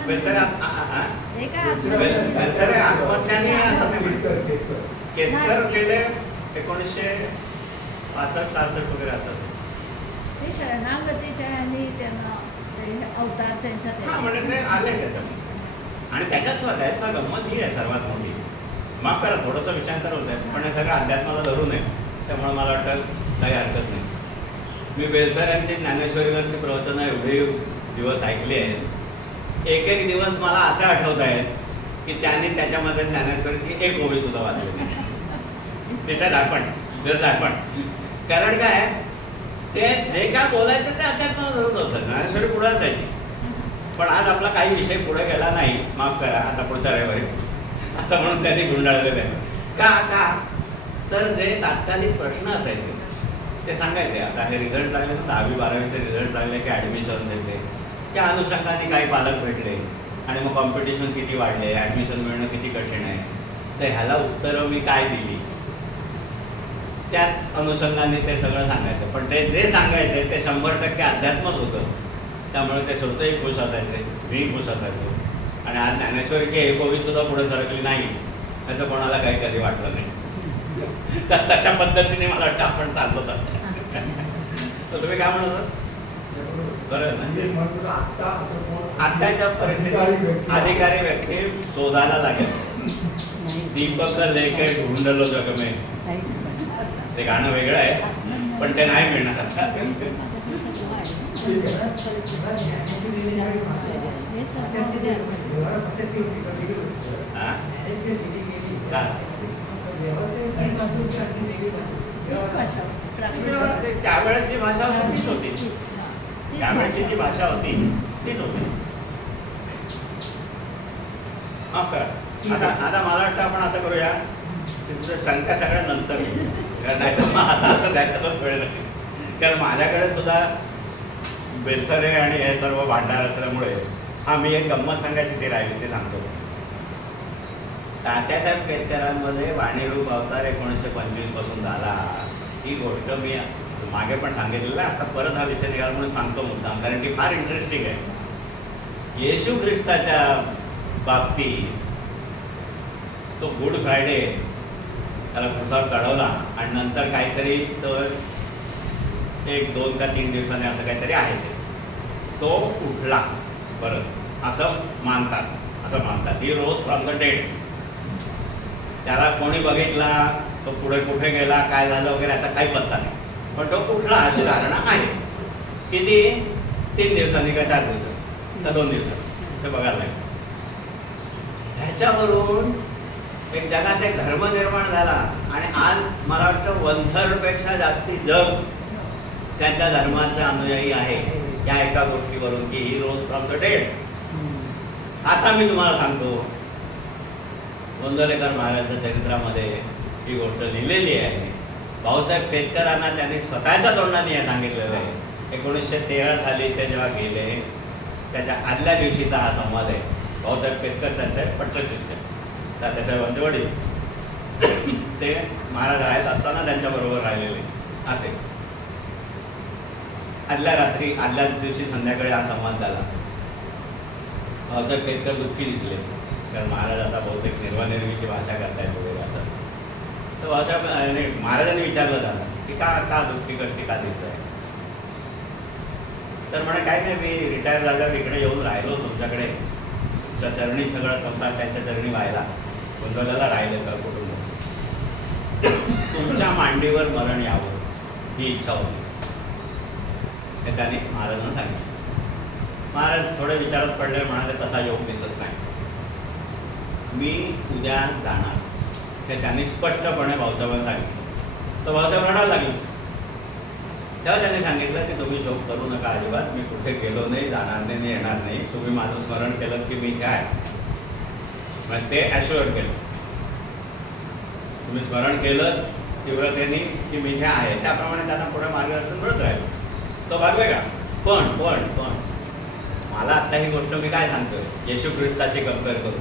बेलसरे आत्मज्ञानी असं नाही. केतकर केले 1965-66 वगैरे असं. ते शरणागतीच्या आणि त्यांना अवतार त्यांच्यात म्हणजे ते आले त्याच्यात. आणि त्याच्यात सुद्धा गंमत ही आहे सर्वात मोठी. माफ करा थोडंसं विषयांतर होत आहे, पण हे सगळं अध्यात्माला धरू नये, त्यामुळे मला वाटतं काही हरकत नाही. मी बेलसऱ्यांची ज्ञानेश्वरीवरची प्रवचनं एवढे दिवस ऐकली आहेत. एक एक दिवस मला असं आठवत आहेत की त्यांनी त्याच्यामध्ये ज्ञानेश्वरीची एक ओवी सुद्धा वाचली नाही. त्याचं दाखवण. कारण काय, ते जे काय बोलायचं ते अध्यात्माला धरून होतं. ज्ञानेश्वरी पुढे जायची, पण आज आपला काही विषय पुढे गेला नाही. माफ करा, आता पुढच्या रविवारी असं म्हणून त्यांनी गुंडाळलेलं आहे. का तर जे तात्कालिक प्रश्न असायचे ते सांगायचे. आता हे रिझल्ट लागले ना, 10वी 12वीचे रिझल्ट लागले की ॲडमिशन देते, त्या अनुषंगाने काही पालक भेटले आणि मग कॉम्पिटिशन किती वाढले, ॲडमिशन मिळणं किती कठीण आहे, तर ह्याला उत्तरं मी काय दिली, त्याच अनुषंगाने ते सगळं सांगायचं. पण ते जे सांगायचे ते 100% अध्यात्मच होतं. त्यामुळे ते स्वतःही खुश असायचे, मी खुश असायचो. आणि आज ज्ञानेश्वरीची एक ओवी सुद्धा पुढे सरकली नाही याचं कोणाला काही कधी वाटलं नाही. तर तशा पद्धतीने मला वाटतं आपण चाललो जातो. तर तुम्ही काय म्हणत बरं ना, आत्ताच्या परिस्थितीत अधिकारी व्यक्ती शोधायला लागेल. दीपक लेके ढूंढलो जग में, ते गाणं वेगळं आहे पण ते नाही मिळणार. त्यावेळेची भाषा तीच होती, त्यावेळेची जी भाषा होती तीच होती. माफ करा. आता मला वाटतं आपण असं करूया की तुझ्या शंका सगळ्या नंतर, नाही तर मग आता असं द्यायचाच वेळ नाही. कारण माझ्याकडे सुद्धा बेलसरे आणि हे सर्व भांडार असल्यामुळे मी एक गंमत सांगायची ती राहिली, ते सांगतो. तात्यासाहेब केतकरांमध्ये वाणीरूप अवतार 1925 पासून झाला. ही गोष्ट मी मागे पण सांगितलेलं आहे, आता परत हा विषय निघाला म्हणून सांगतो मुद्दाम, कारण ती फार इंटरेस्टिंग आहे. येशू ख्रिस्ताच्या बाबतीत तो गुड फ्रायडे त्याला क्रुसावर चढवला आणि नंतर काहीतरी तर 1, 2 का 3 दिवसांनी असं काहीतरी आहे ते तो उठला परत असं मानतात. ही रोज फ्रॉम द डेड. त्याला कोणी बघितला, तो पुढे कुठे गेला, काय झालं वगैरे आता काही पत्ता नाही, पण तो उठला अशी धारणा आहे. किती 3 दिवसांनी का 4 दिवसांनी का 2 दिवसांनी ते बघायला लागेल. ह्याच्यावरून एक जगात एक धर्म निर्माण झाला आणि आज मला वाटतं 1/3 पेक्षा जास्ती जग त्याच्या धर्माचा अनुयायी आहे या एका गोष्टीवरून की ही रोज फ्रॉम द डेड. आता मी तुम्हाला सांगतो, गोंदवलेकर महाराजांच्या चरित्रामध्ये ही गोष्ट लिहिलेली आहे. भाऊसाहेब पेटकरांना त्यांनी स्वतःच्या तोंडाने हे सांगितलेलं आहे. 1913 साली ते जेव्हा गेले त्याच्या आदल्या दिवशीचा हा संवाद आहे. भाऊसाहेब पेटकर त्यांचे पट्टशिष्य, तात्यासाहेबांचे वडील, ते महाराज आहेत असताना त्यांच्याबरोबर राहिलेले असे. आदल्या दिवशी संध्याकाळी हा संवाद झाला. भाऊसाहेब पेटकर दुःखी दिसले, कारण महाराज आता बहुतेक निर्वानिर्वीची भाषा करतायत वगैरे असं. तर भाऊसाहेब महाराजांनी विचारलं त्यांना की का दुःखी कष्टी का दिसत आहे. तर म्हणे काय नाही, मी रिटायर झाल्यावर इकडे येऊन राहिलो तुमच्याकडे, तुमच्या चरणी सगळं संसार त्यांच्या चरणी व्हायला, गोंधळाला राहिले सर कुटुंब, तुमच्या मांडीवर मरण यावं ही इच्छा होती, हे त्याने महाराजांना सांगितलं. महाराज थोडे विचारात पडले, म्हणाले तसा योग दिसत नाही, मी उद्या जाणार, हे त्यांनी स्पष्टपणे भाऊसाहेबांना सांगितलं. तर भाऊसाहेब रडायला लागले. तेव्हा त्यांनी सांगितलं की तुम्ही शोक करू नका अजिबात, मी कुठे गेलो नाही, जाणार नाही, येणार नाही, तुम्ही माझं स्मरण केलं की मी काय, मग ते ॲश्युअर केलं. तुम्ही स्मरण केलं तीव्रतेने की मी जे आहे, त्याप्रमाणे त्यांना पुढे मार्गदर्शन मिळत राहिलं. तो भाग वेगळा. पण मला आत्ता ही गोष्ट मी काय सांगतोय, येशू ख्रिस्ताशी कम्पेअर करू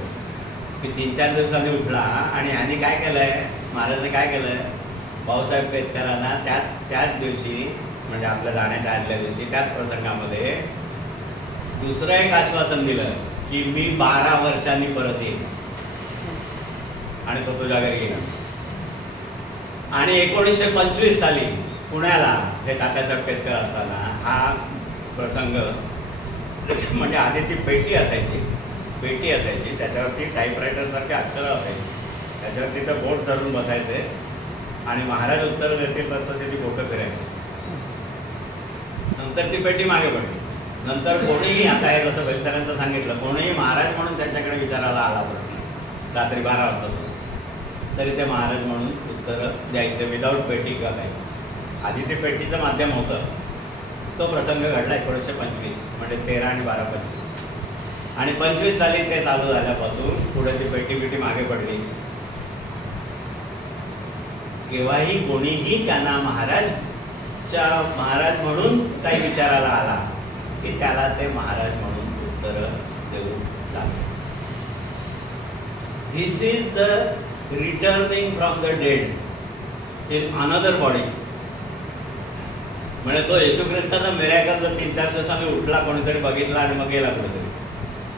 की 3-4 दिवसांनी उठला आणि ह्याने काय केलंय, महाराजांनी काय केलंय, भाऊसाहेब पेटकरांना त्याच दिवशी म्हणजे आपल्या जाण्याच्या आदल्या दिवशी त्याच प्रसंगामध्ये दुसरं एक आश्वासन दिलं की मी 12 वर्षांनी परत येईन आणि तो तुझ्या घरी गेला. आणि 1925 साली पुण्याला हे तात्यासाहेब पेटकर असताना हा प्रसंग, म्हणजे आधी ती पेटी असायची, त्याच्यावरती टाईपरायटरसारखे अक्षरं असायची, त्याच्यावरती ते बोट धरून बसायचे आणि महाराज उत्तर देतील तसं ती बोटं फिरायची. नंतर ती पेटी मागे पडली. नंतर कोणीही, आता हे जसं बैलसरांचं सांगितलं, कोणीही महाराज म्हणून त्यांच्याकडे विचारायला आला प्रश्न रात्री 12 वाजता, तरी ते महाराज म्हणून उत्तरं द्यायचे विदाऊट पेटी किंवा काही. आधी ते पेटीचं माध्यम होतं. तो प्रसंग घडला 1925, म्हणजे 13 आणि 12 25. आणि 25 साली ते चालू झाल्यापासून पुढे ती पेटी मागे पडली. केव्हाही कोणीही त्यांना महाराज म्हणून काही विचारायला आला की त्याला ते महाराज म्हणून उत्तरं देऊ लागले. This is the returning from the dead in another body. म्हणजे तो येशू ख्रिस्ताचा मिरॅकल जर 3-4 दिवसांनी उठला, कोणीतरी बघितला आणि मग गेला कुठेतरी,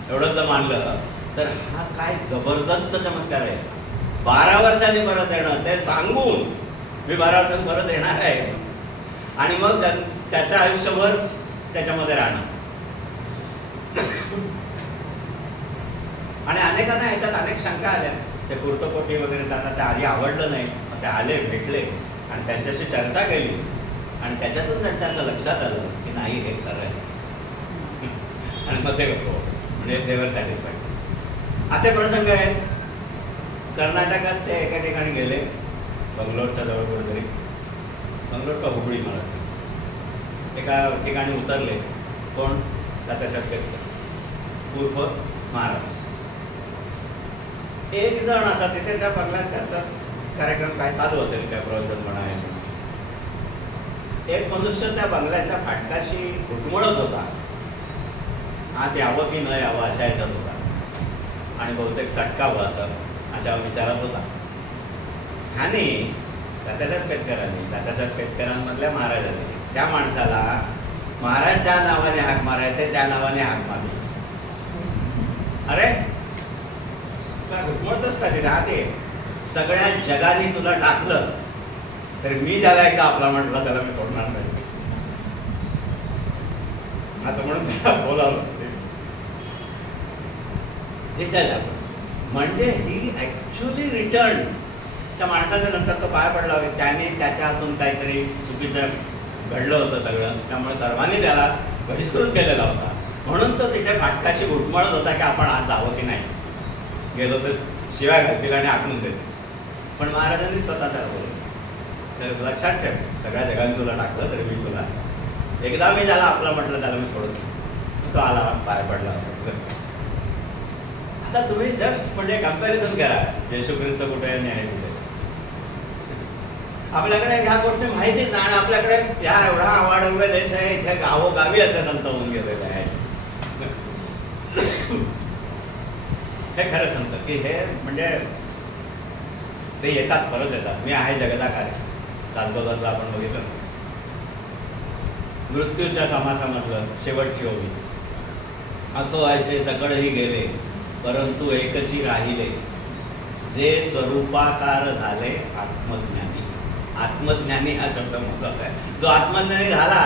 एवढं जर मानलं तर हा काय जबरदस्त चमत्कार आहे. 12 वर्षांनी परत येणं, ते सांगून मी 12 वर्षांनी परत येणार आहे आणि मग त्याचं आयुष्यभर त्याच्यामध्ये राहणं. आणि अनेकांना याच्यात अनेक शंका आल्या. ते कुर्तकोटी वगैरे त्यांना ते आधी आवडलं नाही, ते आले, भेटले आणि त्यांच्याशी चर्चा केली आणि त्याच्यातून त्यांच्या असं लक्षात आलं की नाही हे खरं आहे. आणि मग ते म्हणजे देवर सॅटिस्फाईड. असे प्रसंग आहेत. कर्नाटकात ते एका ठिकाणी गेले, बंगलोरच्या जवळ कुठेतरी, बंगलोर का हुबळी मला, एका ठिकाणी उतरले. कोण? तात्यासाहेब पेटकर उर्फ महाराज. एक जण असा तिथे त्या बंगल्यात त्याचा कार्यक्रम काय चालू असेल, काय प्रवचन म्हणायला. एक मनुष्य त्या बंगल्याच्या फाटकाशी घुटमळत होता. आत यावं की न यावं अशा ह्याच्यात होता आणि बहुतेक सटकावं असं अशा विचारात होता. ह्याने तात्यासाहेब पेटकरांमधल्या महाराजांनी त्या माणसाला महाराज ज्या नावाने हाक मारायचे त्या नावाने हाक मारली. अरे तुला घुटमळतोस का तिथे? ते सगळ्या जगाने तुला टाकलं तरी मी ज्याला एकदा आपला म्हटलं त्याला मी सोडणार नाही असं म्हणून त्याला बोलावलं. दिसायला म्हणजे ही ऍक्च्युअली रिटर्न त्या माणसाच्या नंतर तो पाय पडला होता. त्याने त्याच्या हातून काहीतरी चुकीचं घडलं होतं सगळं. त्यामुळे सर्वांनी त्याला बहिष्कृत केलेला होता. म्हणून तो तिथे फाटकाशी घुटमळत होता की आपण आज जावं की नाही. गेलो तर शिवाय घालतील आणि आखणून देतील. पण महाराजांनी स्वतः त्याला बोलवलं, तर लक्षात ठेव सगळ्या जगाने तुला टाकलं तरी मी तुला एकदा मी ज्याला आपला म्हटलं त्याला मी सोडत नाही. तो आला पाय पडला. आता तुम्ही जस्ट म्हणजे कम्पॅरिझन करा येशू ख्रिस्त कुठे आहे आणि कुठे. आपल्याकडे ह्या गोष्टी माहितीच नाही आणि आपल्याकडे ह्या एवढा आवाडव्य देश आहे. इथे गावोगावी असे संत होऊन गेलेले आहे. हे खरं संत की हे म्हणजे ते येतात परत येतात. मी आहे जगदा कार्य दासबोधातलं आपण बघितलं. मृत्यूच्या समासामधलं शेवटची ओवी, असो ऐसे सकळही गेले परंतु एकची राहिले, जे स्वरूपाकार झाले आत्मज्ञानी. आत्मज्ञानी हा शब्द महत्वाचा आहे. जो आत्मज्ञानी झाला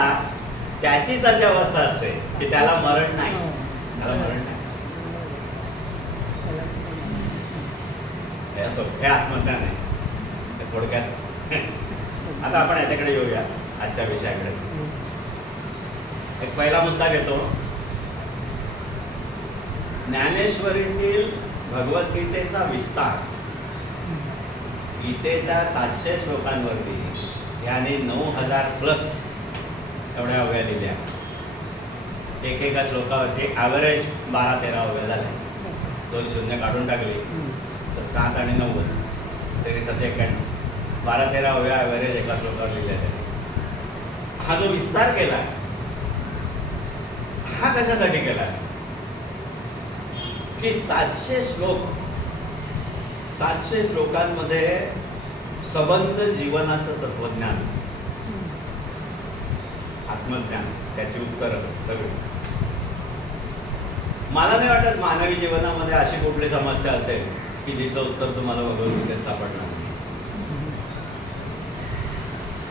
त्याचीच अशी अवस्था असते की त्याला मरण नाही. त्याला मरण नाही. हे आत्मज्ञान आहे थोडक्यात. आता आपण याच्याकडे येऊया आजच्या विषयाकडे. एक पहिला मुद्दा घेतो. ज्ञानेश्वरीतील भगवद्गीतेचा विस्तार. गीतेच्या 700 श्लोकांवरती याने 9000+ एवढ्या ओव्या लिहिल्या. एकेका श्लोकावरती ॲव्हरेज 12-13 ओव्या झाल्या. 2 शून्य काढून टाकली तर 7 आणि 9 तरी 91. 12-13 ओव्या ॲव्हरेज एका श्लोकावर लिहिल्या. हा जो विस्तार केला हा कशासाठी केला की 700 श्लोकांमध्ये सबंध जीवनाचं तत्वज्ञान, आत्मज्ञान, त्याची उत्तरं सगळी. मला नाही वाटत मानवी जीवनामध्ये अशी कुठली समस्या असेल की जिचं उत्तर तुम्हाला भगवद्गीतेत सापडणार.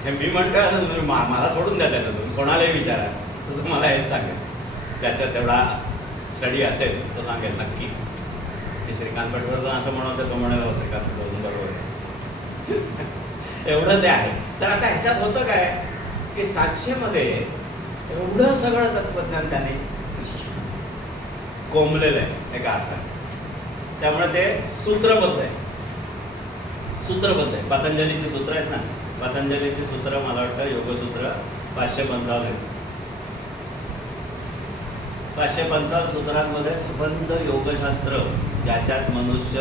हे मी म्हणतोय मला सोडून द्या त्याचं. तुम्ही कोणालाही विचारा तर तुम्हाला हेच सांगेल. त्याच्यात तेवढा स्टडी असेल तो सांगेल नक्की. की श्रीकांत पटवर्धन असं म्हणत तो म्हणाला श्रीकांत पटवर्धन बरोबर एवढं ते आहे. तर आता ह्याच्यात होतं काय की 700 मध्ये एवढं सगळं तत्वज्ञान त्याने कोंबलेलं आहे एका अर्थाने. त्यामुळे ते सूत्रबद्ध आहे. सूत्रबद्ध आहे. पतंजलीची सूत्र आहेत ना. पतंजलीची सूत्र मला वाटतं योगसूत्र 555 आहेत. 555 सूत्रांमध्ये सबंध योगशास्त्र ज्याच्यात मनुष्य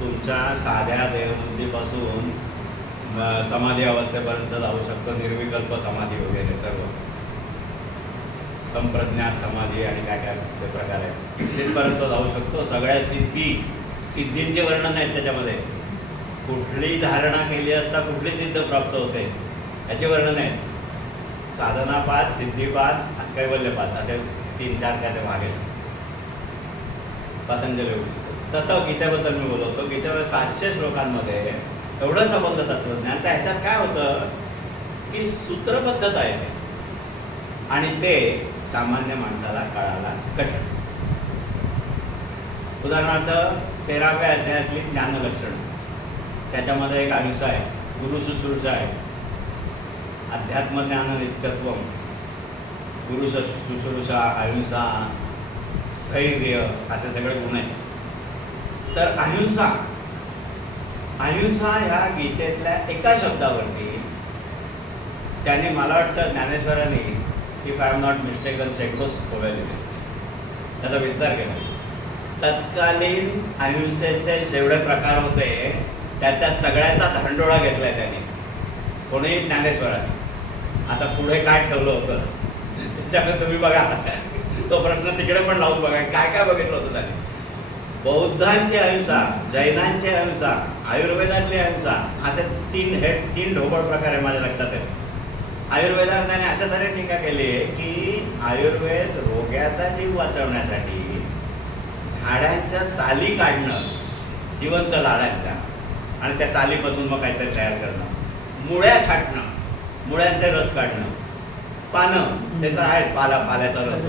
तुमच्या साध्या देहबुद्धीपासून समाधी अवस्थेपर्यंत जाऊ शकतो. निर्विकल्प समाधी वगैरे सर्व संप्रज्ञात समाधी आणि काय काय ते प्रकार आहेत तिथपर्यंत जाऊ शकतो. सगळ्या सिद्धींचे वर्णन आहेत त्याच्यामध्ये. कुठली धारणा केली असता कुठली सिद्ध प्राप्त होते याचे वर्णन आहेत. साधनापाद, सिद्धिपाद, कैवल्यपाद असे 3-4 त्याचे भाग आहेत पतंजली. तसं गीतेबद्दल मी बोलवतो. गीतेवर 700 श्लोकांमध्ये एवढं संबंध तत्वज्ञान. तर ह्याच्यात काय होतं की सूत्रबद्धता आहे आणि ते सामान्य माणसाला कळायला कठीण. उदाहरणार्थ 13व्या अध्यायातली ज्ञानलक्षण, त्याच्यामध्ये एक अहिंसा आहे, गुरुशुश्रूषा आहे, अध्यात्मज्ञान नित्यत्व, गुरुशुश्रूषा, अहिंसा, स्थैर्य असे सगळे गुण आहेत. तर अहिंसा ह्या गीतेतल्या एका शब्दावरती त्याने मला वाटतं ज्ञानेश्वरांनी if I am not mistaken शेकडोच ओव्या दिले. त्याचा विस्तार केला. तत्कालीन अहिंसेचे जेवढे प्रकार होते त्याच्या सगळ्याचा धांडोळा घेतलाय त्याने. कोणीही ज्ञानेश्वरांनी. आता पुढे काय ठेवलं होतं त्याच्याकडे तुम्ही बघा. तो प्रश्न तिकडे पण लावून बघा काय काय बघितलं होतं त्याने. बौद्धांची अहिंसा, जैनांची अहिंसा, आयुर्वेदातली अहिंसा, असे तीन ढोबळ प्रकार आहे माझ्या लक्षात आहे. आयुर्वेदात त्याने अशा तऱ्हे टीका केली आहे की आयुर्वेद रोग्याचा जीव वाचवण्यासाठी झाडांच्या साली काढणं, जिवंत झाडांच्या, आणि त्या सालीपासून मग काहीतरी तयार करणं, मुळ्या छाटणं, मुळ्यांचे रस काढणं, पानं ते तर आहेत, पाल्याचा रस,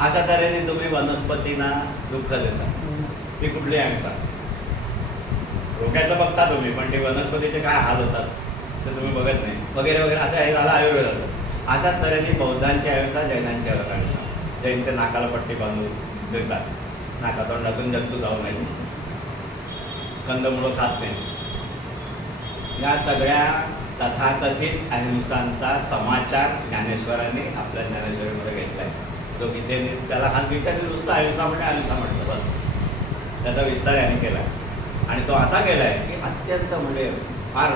अशा तऱ्हेने तुम्ही वनस्पतींना दुःख देता. ती कुठली अहिंसा? रोग्याचं बघता तुम्ही, पण ते वनस्पतीचे काय हाल होतात ते तुम्ही बघत नाही, वगैरे वगैरे. असं हे झालं आयुर्वेदाचं. अशाच तऱ्हेने बौद्धांची अहिंसा, जैनांची अहिंसा. जैन ते नाकाला पट्टी बांधून देतात, नाकातोंडातून जंतू जाऊ नये, कंदमुळं खात नाही. या सगळ्या तथाकथित अहिंसांचा समाचार ज्ञानेश्वरांनी आपल्या ज्ञानेश्वरीमध्ये घेतलाय. जो गीतेने त्याला हा गीतेने नुसतं अहिंसा म्हणजे अहिंसा म्हटलं, बस. त्याचा विस्तार याने केला आणि तो असा केलाय की अत्यंत म्हणजे फार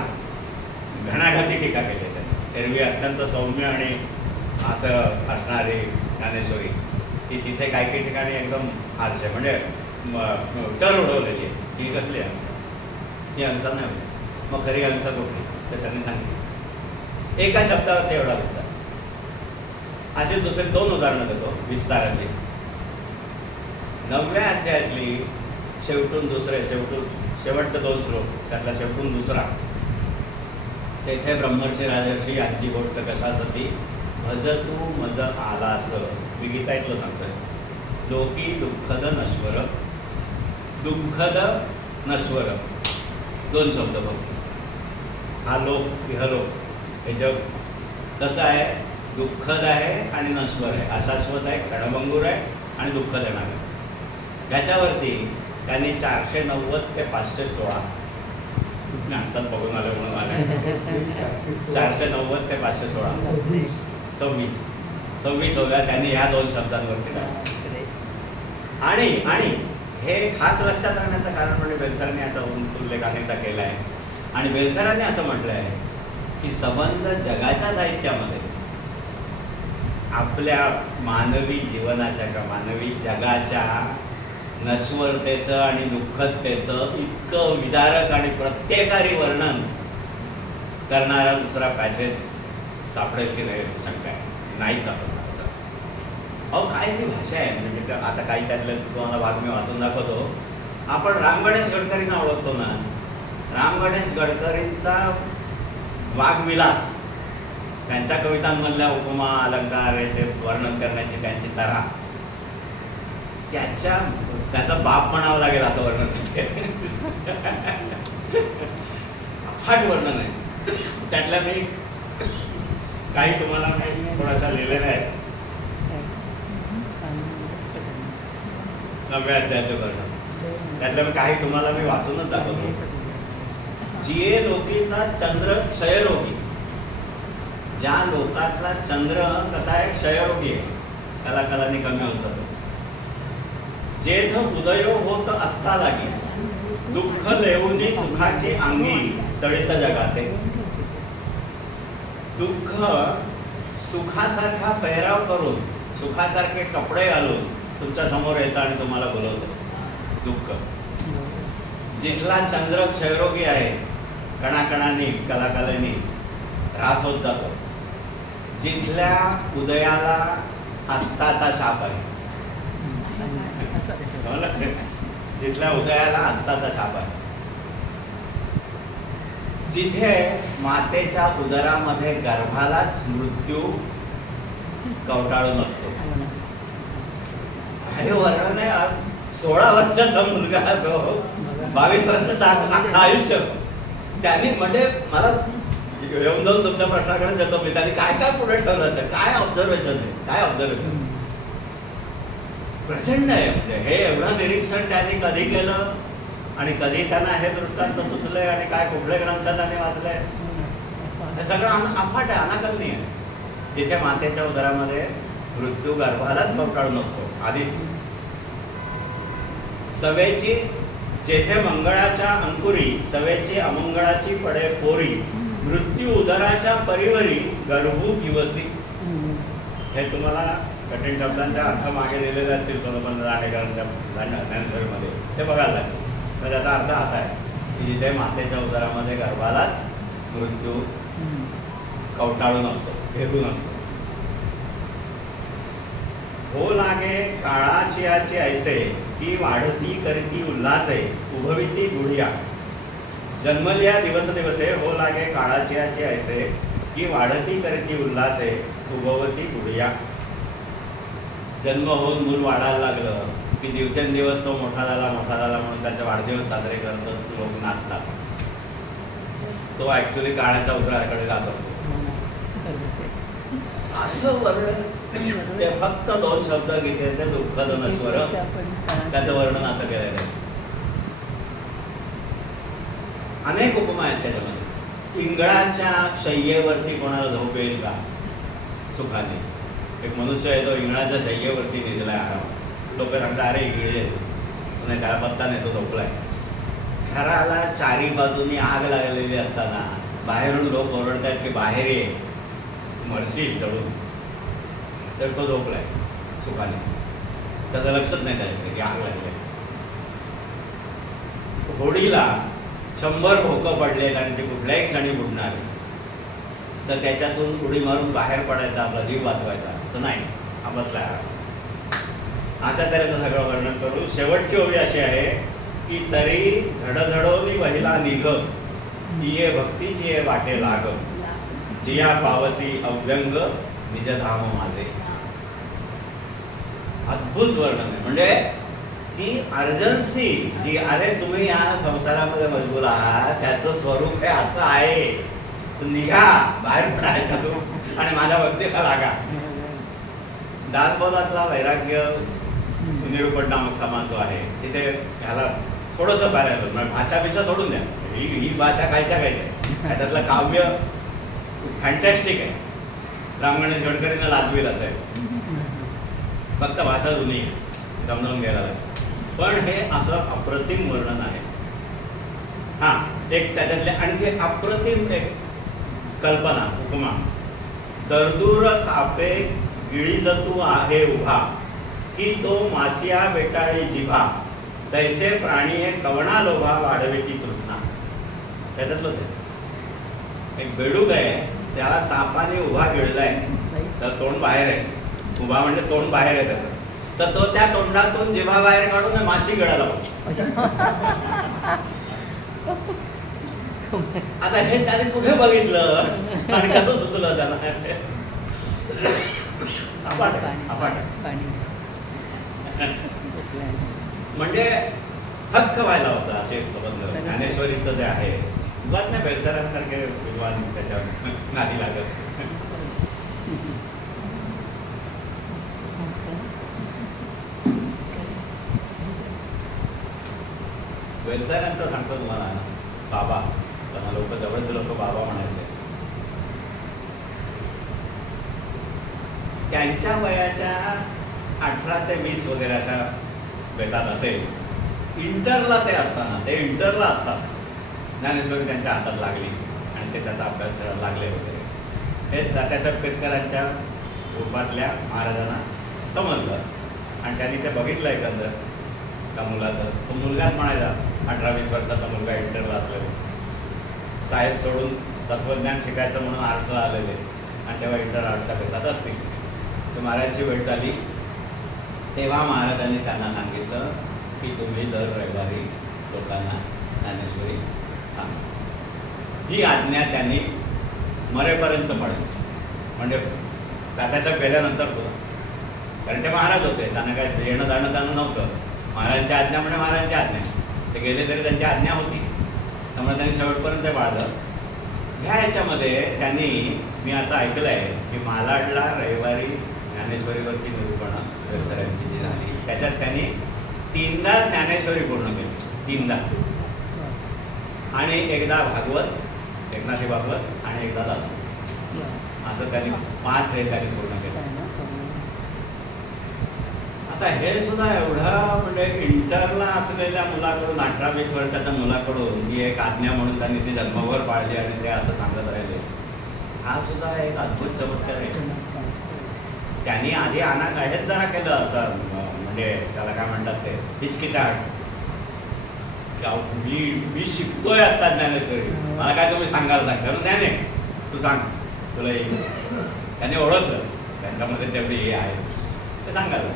घणाघाती टीका केली आहे त्याने. एरवी अत्यंत सौम्य आणि असं असणारी ज्ञानेश्वरी ती तिथे काही काही ठिकाणी एकदम हार्श आहे, म्हणजे टर उडवलेली आहे. ही कसली अहिंसा? ही अहिंसा नाही होती. मग खरी अहिंसा कुठली तर त्यांनी सांगितली एका शब्दावरती एवढा विस्तार. असे दुसरे 2 उदाहरणं देतो विस्तारातली. 9व्या अध्यायातली शेवटचे 2 श्लोक, त्यातला शेवटून दुसरा, तेथे ब्रह्मर्षी राजर्षी यांची गोष्ट कशा सती भज तू मज आलास. मी गीतातलं सांगतोय. लोकी दुःखद नश्वर, दुःखद नश्वर, 2 शब्द बघ. हा लोक, इहलोक, हे जग कसं आहे? दुःखद आहे आणि नश्वर आहे, अशाश्वत आहे, क्षणभंगूर आहे आणि दुःख देणार आहे. ह्याच्यावरती त्यांनी 490 ते 516 अंतात बघून आलं म्हणून आले. 490 ते 516 26 होत्या त्यांनी ह्या 2 शब्दांवरती. आणि हे खास लक्षात राहण्याचं कारण म्हणजे बेलसरांनी याचा उल्लेख अनेकदा केला आहे. आणि बेलसरांनी असं म्हटलं आहे की संबंध जगाच्या साहित्यामध्ये आपल्या मानवी जीवनाच्या किंवा मानवी जगाच्या नश्वरतेचं आणि दुःखतेचं इतकं विदारक आणि प्रत्येकारी वर्णन करणारा दुसरा पॅसेज सापडेल की नाही याची शंका आहे. नाही सापडणार. अहो काय ती भाषा आहे, म्हणजे आता काही त्यातलं तुम्हाला भाग मी वाचून दाखवतो. आपण राम गणेश गडकरींना ओळखतो ना. राम गणेश गडकरींचा वाग्विलास, त्यांच्या कवितांमधल्या उपमा अलंकार ते वर्णन करण्याची त्यांची तरा, त्याचा बाप म्हणावं लागेल असं वर्णन. अफाट वर्णन आहे. त्यातल्या मी काही तुम्हाला थोडासा लिहिलेला आहे. 9व्या अध्यायाचं वर्णन त्यातल्या मी काही तुम्हाला मी वाचूनच दाखवतो. जिये लोकीचा चंद्र क्षयरोगी. ज्या लोकातला चंद्र कसा आहे? क्षयरोगी आहे, कलाकालांनी कमी होतात. जेथ उदयो होत असता लागी, दुःख लेऊनी सुखाची अंगी सळित जगाते. दुःख सुखासारखा पेहराव करून, सुखासारखे कपडे घालून तुमच्या समोर येतं आणि तुम्हाला बोलवतं. दुःख. जिथला चंद्र क्षयरोगी आहे, कणाकणांनी कलाकालांनी त्रास होत जातो. जिथल्या उदयाला हस्ताचा शाप आहे, जिथल्या उदयाला हस्ताचा शाप आहे. जिथे मातेच्या उदरामध्ये गर्भालाच मृत्यू कवटाळून असतो. हे वर्णन आहे. 16 वर्षाचा मुलगा तो 22 वर्षाचं आयुष्य त्यांनी, म्हणजे मला येऊन जाऊन तुमच्या प्रश्नाकडे देतो मी. त्यांनी काय काय पुढे ठेवलं असेल, काय ऑब्झर्वेशन आहे, काय ऑब्झर्वेशन प्रचंड आहे. म्हणजे हे एवढं निरीक्षण त्यांनी कधी केलं आणि कधी त्यांना हे दृष्टांत सुचलंय आणि काय कुठले ग्रंथ त्यांनी वाचलंय, हे सगळं अफाट आहे, अनाकलनीय आहे. जिथे मातेच्या उदरामध्ये मृत्यू गर्भालाच कवटाळून असतो आधीच. सवेची जेथे मंगळाच्या अंकुरी, सवेची अमंगळाची पडे पोरी, मृत्यू उदराच्या परिवरी गर्भू दिवसी. हे तुम्हाला कठीण शब्दांचा अर्थ मागे दिलेले असतील सोनोपंत दांडेकरांच्या ज्ञानेश्वरीमध्ये, ते बघायला लागेल. तर त्याचा अर्थ असा आहे की जिथे मातेच्या उदरामध्ये गर्भालाच मृत्यू कवटाळून असतो, भेदून असतो. हो लागे काळाची आची ऐसे की वाढती करती उल्हासे उभविती गुढिया. जन्मलिया दिवस दिवसे हो लागे काळाची आची ऐसे की वाढती करती उल्हासे उभवती गुढिया. जन्म होऊन मूल वाढायला लागलं की दिवसेंदिवस तो मोठा झाला म्हणून त्याचे वाढदिवस साजरे करतात, लोक नाचतात. तो ऍक्च्युली काळाच्या उतराकडे जात असतो. असं वर्णन ते फक्त 2 शब्द गीतेचे दुःखद नश्वर, त्याचं वर्णन असं केलेलं आहे. अनेक उपमा आहेत त्याच्यामध्ये. इंगळाच्या शय्येवरती कोणाला झोप येईल का सुखाने? एक मनुष्य आहे तो इंगळाच्या शय्येवरती निजलाय आराम. लोक सांगतात अरे गिळे नाही, त्याला पत्ता नाही, तो झोपलाय. घराला चारी बाजूनी आग लागलेली असताना बाहेरून लोक ओरडतात की बाहेर ये, मरशील जळून. तर तो झोपलाय सुखाने, त्याचं लक्षच नाही त्याच्याकडे की आग लागली. होडीला 100 भोकं पडलेत आणि ते कुठल्याही क्षणी बुडणार, तर त्याच्यातून उडी मारून बाहेर पडायचा, आपला जीव वाचवायचा. तर नाही, हा बसलाय. अशा तऱ्हेचं सगळं वर्णन करून शेवटची ओळी अशी आहे की तरी झडझडोनी वहिला निघ ये भक्तीची ये वाटे लाग जिया पावसी अव्यंग निजधाम माझे. अद्भुत वर्णन आहे. म्हणजे ती अर्जन्सी जी अरे तुम्ही या संसारामध्ये मजबूर आहात, त्याचं स्वरूप हे असं आहे, निघा बाहेर पडायचा तू आणि माझ्या भक्तीला लागा. दासबोधातला वैराग्य निरूपण नामक समाज जो आहे तिथे ह्याला थोडंसं पॅरॅलल, म्हणजे भाषा बिषा सोडून द्या, ही भाषा कायच्या काय त्यातलं काव्य फॅन्टॅस्टिक आहे. राम गणेश गडकरींना लाजवील असं आहे, फक्त भाषा जुनी समजावून घ्यायला लागेल. पण हे असं अप्रतिम वर्णन आहे. हा एक त्याच्यातले आणखी अप्रतिम एक कल्पना उपमा. दरदूर सापे गिळीज तू आहे उभा की तो मासिया बेटाळी जिभा तैसे प्राणी हे कवणा लोभा वाढवेती तृष्णा. त्याच्यातलं ते एक बेडूक आहे, त्याला सापाने उभा गिळलाय, तर तोंड बाहेर आहे. उभा म्हणजे तोंड बाहेर आहे त्याचं, तर तो त्या तोंडातून जिभा बाहेर काढून माशी गिळायला पाहिजे. आता हे त्याने कुठे बघितलं आणि कसं सुचलं त्याला? म्हणजे थक्क व्हायला होतं असे समजलं. ज्ञानेश्वरीचं जे आहे उगाच नाही बेलसरांसारखे विद्वान त्याच्या नादी लागत. बेलसरांचं सांगतो तुम्हाला बाबा, त्यांना लोक जवळचे लोक बाबा म्हणायचे. त्यांच्या वयाच्या 18 ते 20 वगैरे अशा बेतात असेल. इंटरला ते असताना, ते इंटरला असतात, ज्ञानेश्वरी त्यांच्या हातात लागली आणि ते त्याचा अभ्यास करायला लागले वगैरे. हे दादासाहेब पेटकरांच्या रूपातल्या महाराजांना समजलं आणि त्यांनी ते बघितलं एकंदर त्या मुलाचं. तो मुलगाच म्हणायचा, 18-20 वर्षाचा मुलगा इंटरला असलेला, साहेब सोडून तत्वज्ञान शिकायचं म्हणून आर्ट्सला आलेले आणि तेव्हा इंटर आर्ट्सच्या बेतात असतील. तर महाराजांची वेळ झाली तेव्हा महाराजांनी त्यांना सांगितलं की तुम्ही दर रविवारी लोकांना ज्ञानेश्वरी सांगा. ही आज्ञा त्यांनी मरेपर्यंत पडेल. म्हणजे दादासाहेब गेल्यानंतर सुद्धा, कारण ते महाराज होते, त्यांना काय येणं जाणं त्यांना नव्हतं. महाराजांची आज्ञा म्हणजे महाराजांची आज्ञा, ते गेले तरी त्यांची आज्ञा होती, त्यामुळे त्यांनी शेवटपर्यंत ते पाळलं. ह्या याच्यामध्ये त्यांनी, मी असं ऐकलं आहे की मालाडला रविवारी ज्ञानेश्वरीवरती निरूपणं बेलसरांची जी झाली त्याच्यात त्यांनी 3दा ज्ञानेश्वरी पूर्ण केली, 3दा. आणि एकदा भागवत, एकनाथी भागवत आणि एकदा दासो, असं त्यांनी 5 हे त्यांनी पूर्ण केलं. आता हे सुद्धा एवढं म्हणजे इंटरला असलेल्या मुलाकडून, 18-20 वर्षाच्या मुलाकडून ही एक आज्ञा म्हणून त्यांनी ती जन्मभर पाळली आणि ते असं सांगत राहिले. हा सुद्धा एक अद्भुत चमत्कार आहे. त्यांनी आधी हेच जरा केलं असं म्हणजे त्याला काय म्हणतात ते हिचकिचाट. मी शिकतोय आता ज्ञानेश्वरी, मला काय तुम्ही सांगायला सांग. ज्ञाने तू सांग, तुला येईल. त्याने ओळखलं त्यांच्यामध्ये तेवढी हे आहे ते सांगायला.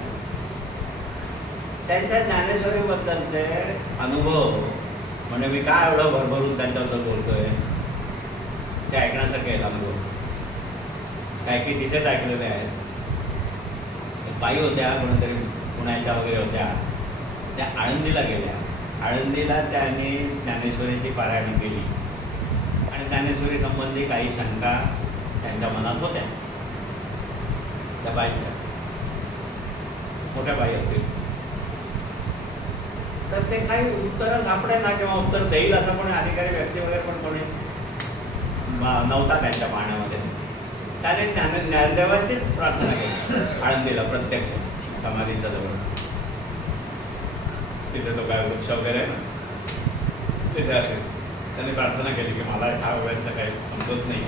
त्यांच्या ज्ञानेश्वरीबद्दलचे अनुभव म्हणजे मी काय एवढं भरभरून त्यांच्याबद्दल बोलतोय ते ऐकण्यासारखे आहेत अनुभव. काय की तिथेच ऐकलेले आहेत. बाई होत्या कोणीतरी पुण्याच्या वगैरे होत्या, त्या आळंदीला गेल्या. आळंदीला त्यांनी ज्ञानेश्वरीची पारायण केली आणि ज्ञानेश्वरी संबंधी काही शंका त्यांच्या मनात होत्या. त्या बाईच्या मोठ्या बाई असतील तर ते काही उत्तरं सापडे ना किंवा उत्तर देईल असं कोणी अधिकारी व्यक्ती वगैरे पण कोणी नव्हता त्यांच्या पाहण्यामध्ये. त्याने ज्ञानदेवाचीच प्रार्थना केली आळंदीला प्रत्यक्ष समाधीच्या जवळ. तिथे तो काय वृक्ष वगैरे आहे ना तिथे असेल. त्यांनी प्रार्थना केली की मला ह्या वेळेचं काही समजत नाही,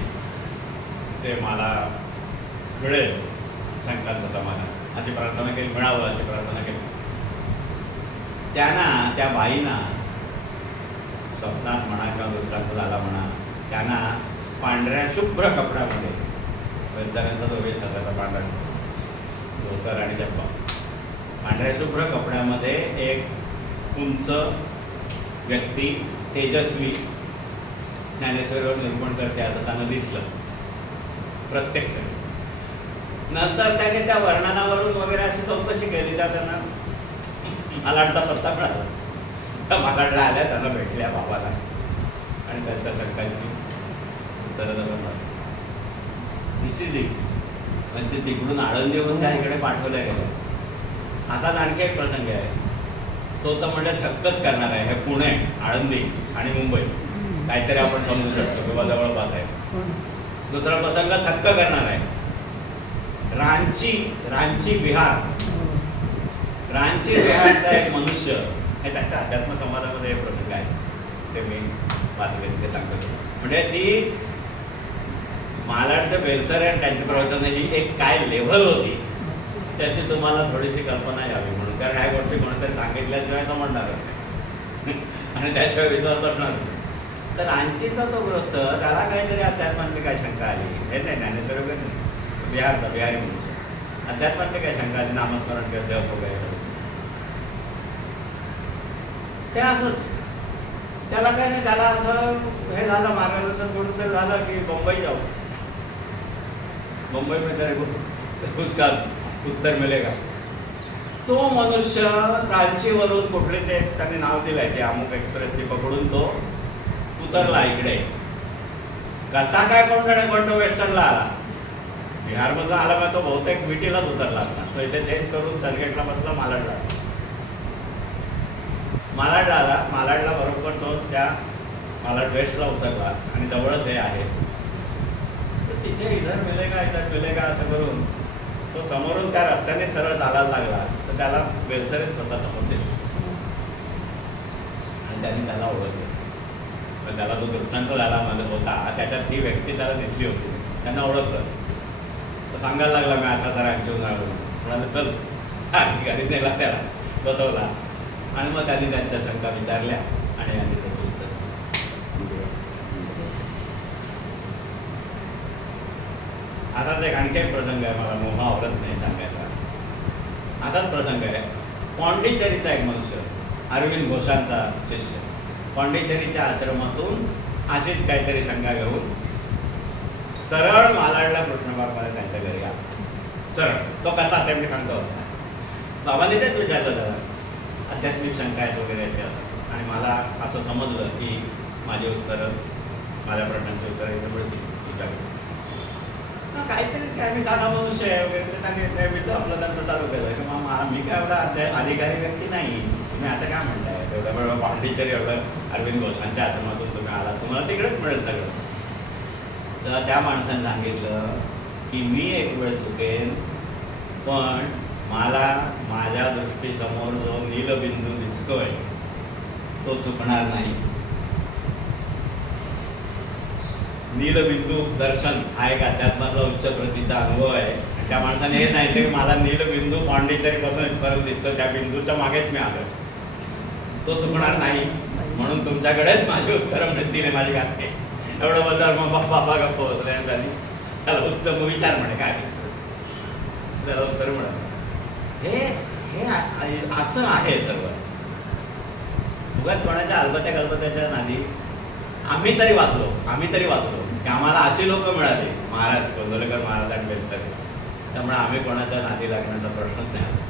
ते मला मिळेल शंकांचं समाधान अशी प्रार्थना केली, मिळावं अशी प्रार्थना केली. त्यांना त्या बाईंना स्वप्नात म्हणा किंवा दृष्टांत झाला म्हणा, त्यांना पांढऱ्या शुभ्र कपड्यामध्ये वैद्यकांचा तो वेश असायचा पांढरा धोतर आणि जब्बा, पांढऱ्या शुभ्र कपड्यामध्ये एक उंच व्यक्ती तेजस्वी ज्ञानेश्वरीवर निरूपण करते असं त्यांना दिसलं प्रत्यक्ष. नंतर त्याने त्या वर्णनावरून वगैरे अशी चौकशी केली. त्या त्यांना मालाडचा पत्ता मिळाला. त्या मालाडला आल्या, त्यांना भेटल्या बाबाला आणि त्यांच्या शंकांची उत्तरं दिली. दिस इज इट. म्हणजे तिकडून आळंदीहून त्या इकडे पाठवल्या गेल्या. असाच आणखी एक प्रसंग आहे. तो तर म्हणजे थक्कच करणार आहे. हे पुणे, आळंदी आणि मुंबई काहीतरी आपण समजू शकतो किंवा जवळपास आहे. दुसरा प्रसंग थक्क करणार आहे. रांची बिहार. रांची बिहारचा एक मनुष्य हे त्याच्या अध्यात्म संवादामध्ये हे प्रसंग आहे ते मी वाचले ते सांगतो. म्हणजे ती मालाडचं बेलसर आणि त्यांची प्रवचन ही एक काय लेव्हल होती त्याची तुम्हाला थोडीशी कल्पना यावी म्हणून. कारण ह्या गोष्टी कोणीतरी सांगितल्याशिवाय समजणार आणि त्याशिवाय विश्वास बसणार. तर रांचीचा तो ग्रस्त त्याला काहीतरी अध्यात्मातली काय शंका आली. हे नाही ज्ञानेश्वरी वगैरे नाही, बिहारचा बिहारी मनुष्य. अध्यात्मातली काय शंका आली, नामस्मरण किंवा जप वगैरे ते असंच. त्याला काय नाही, त्याला असं हे झालं मार्गदर्शन करून तर झालं की मुंबई जाऊ. मुंबई में तरी उसका उत्तर मिळेगा. तो मनुष्य रांचीवरून कुठले ते त्यांनी नाव दिलंय ते अमुक एक्सप्रेस ती पकडून तो उतरला इकडे. कसा काय कोण तो वेस्टर्नला आला. बिहारमधून आला मग तो बहुतेक मिटीलाच उतरला असणार. तो इथे चेंज करून चलगेटला बसला, मालाडला. मालाडला आला. मालाडला बरोबर तो त्या मालाड वेस्टला उतरला आणि जवळच हे आहे. तर तिथे इधर मिलेगा असं करून तो समोरून त्या रस्त्याने सरळ चालायला लागला. तर त्याला बेलसरीत स्वतः समोर दिसतो आणि त्यांनी त्याला ओळखलं. तर त्याला जो दृष्टांत झाला माझा होता त्याच्यात ती व्यक्ती त्याला दिसली होती. त्यांना ओळखलं. तो सांगायला लागला मी असा जरा ॲक्शन आलो. म्हणाले चल. गाडीत नेला, त्याला बसवला आणि मग त्यांनी त्यांच्या शंका विचारल्या आणि यांनी त्याचं उत्तर. असाच एक आणखी एक प्रसंग आहे, मला मोह आवडत नाही सांगायचा. असाच प्रसंग आहे. पॉंडिचेरीचा एक मनुष्य, अरविंद घोषांचा शिष्य, पॉंडिचेरीच्या आश्रमातून अशीच काहीतरी शंका घेऊन सरळ मालाडला कृष्णबागमध्ये त्यांच्या घरी आला. सरळ. तो कसा ते मी सांगतो. बाबांनी तेच विचारलं त्याला आध्यात्मिक शंका आहेत वगैरे असं. आणि मला असं समजलं की माझी उत्तरं, माझ्या प्रश्नांची उत्तरं इथं मिळतील तुझ्याकडे. काहीतरी काय मी साधा मनुष्य आहे वगैरे त्यांनी मिळतं आपलं त्यांचं चालू केलं की मग मी काय एवढा अधिकारी व्यक्ती नाही, तुम्ही असं काय म्हणताय. तेवढं वेळ पॉंडिचेरी एवढं अरविंद घोषांच्या आश्रमातून तुम्ही आला, तुम्हाला तिकडेच मिळेल सगळं. तर त्या माणसाने सांगितलं की मी एक वेळ चुकेन, पण मला माझ्या दृष्टीसमोर जो नीलबिंदू दिसतोय तो चुकणार नाही. नीलबिंदू दर्शन हा एक अध्यात्मातला उच्च प्रतीचा अनुभव आहे. त्या माणसाने हे सांगितलं की मला नीलबिंदू पॉंडिचेरीपासून इथपर्यंत दिसतो, त्या बिंदूच्या मागेच मी आलो, तो चुकणार नाही, म्हणून तुमच्याकडेच माझी उत्तरं मिळतील माझी गाठी. एवढं बोलल्यावर मग बाबा गप्प होतो झाली. त्याला उत्तम विचार म्हणे काय, त्याला उत्तर मिळालं. हे असं आहे सर्व. उगाच कोणाच्या अलबत्याच्या नादी आम्ही तरी वाचलो की आम्हाला अशी लोक मिळाली, महाराज गोंदवलेकर महाराज आणि बेलसरे, त्यामुळे आम्ही कोणाच्या नादी लागण्याचा प्रश्नच नाही आला.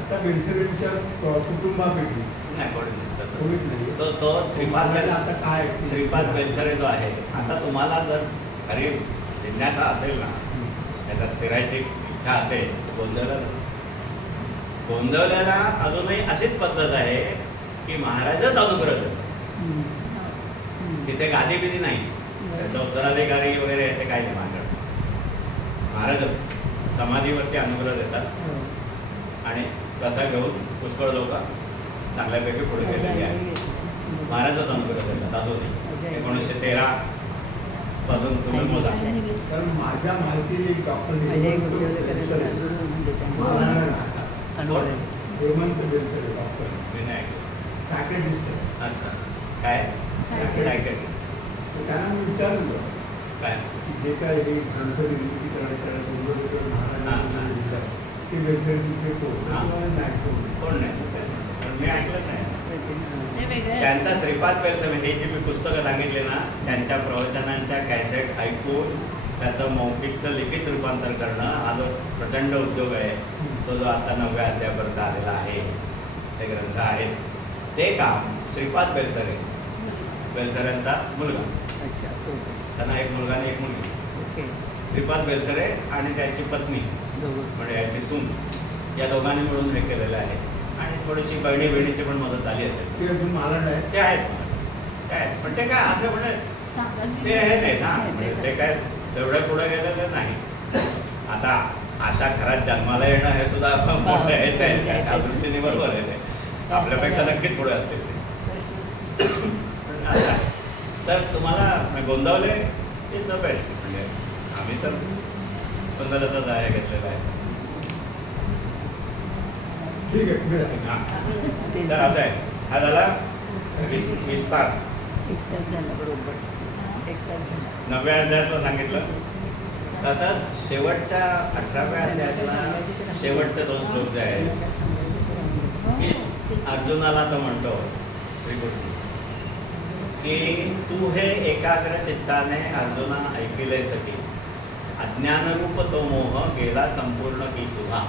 आता बेलसरेंच्या कुटुंबापैकी नाही कोणी कोणीच नाही. तो श्रीपाद आता काय श्रीपाद बेलसरे जो आहे, आता तुम्हाला जर खरी जिज्ञासा असेल ना, त्याच्यात शिरायची इच्छा असेल, गोंदवल्याला अजूनही अशीच पद्धत आहे की महाराजच अनुग्रह देतात. तिथे गादी बिदी नाही, त्याचा उत्तराधिकारी वगैरे ते काही नाही. महाराजच समाधीवरती अनुग्रह देतात आणि तसा घेऊन पुष्कळ लोक चांगल्यापैकी पुढे गेलेली आहे. महाराजच अनुग्रह देतात अजूनही. 1913 पासून तुम्ही मोजा. कारण माझ्या माहितीने एक doctor Hemant Belsare doctor Vinayak. Psychiatrist. अच्छा काय सायकॅट्रिस्ट. त्यांना मी विचारलं काय जे काय हे ग्रंथ निर्मिती करायचं महाराज ते बेलसरे तिथे कोण नाही, पण मी ऐकलं नाही. ते वेगळे त्यांचा श्रीपाद बेलसरे हे जी मी पुस्तकं सांगितले ना, त्यांच्या प्रवचनांच्या कॅसेट ऐकून त्याचं मौखिकचं लिखित रूपांतर करणं हा जो प्रचंड उद्योग आहे, तो जो आता 9व्या अध्यायापर्यंत आलेला आहे, ते ग्रंथ आहेत, ते काम श्रीपाद बेलसरेंचा मुलगा. त्यांना एक मुलगा आणि एक मुलगी. श्रीपाद बेलसरे आणि त्याची पत्नी म्हणजे याची सून, या दोघांनी मिळून हे केलेलं आहे. आणि थोडीशी बहिणीची पण मदत झाली असेल. ते अजून मला नाही. ते आहेत पण ते काय असं म्हणजे ते हे नाही ना, म्हणजे ते काय तेवढ्या पुढे गेलेलं नाही. आता अशा घरात जन्माला येणं हे सुद्धा हेच आहे, त्या दृष्टीने बरोबर आहे. ते आपल्यापेक्षा नक्कीच पुढे असतील ते. तर तुम्हाला गोंदवले इज द बेस्ट. म्हणजे आम्ही तर गोंदवल्याचाच आहे घेतलेला आहे. ठीक आहे. तर असं आहे, हा झाला विस्तार. 9व्या अध्यायातलं सांगितलं. तसंच शेवटच्या 18व्या अध्यायातला शेवटचे 2 श्लोक जे आहेत, की अर्जुनाला तर म्हणतो श्रीकृष्ण की तू हे एकाग्र चित्ताने अर्जुना ऐकलेस की अज्ञानरूप तो मोह गेला संपूर्ण की तुझा.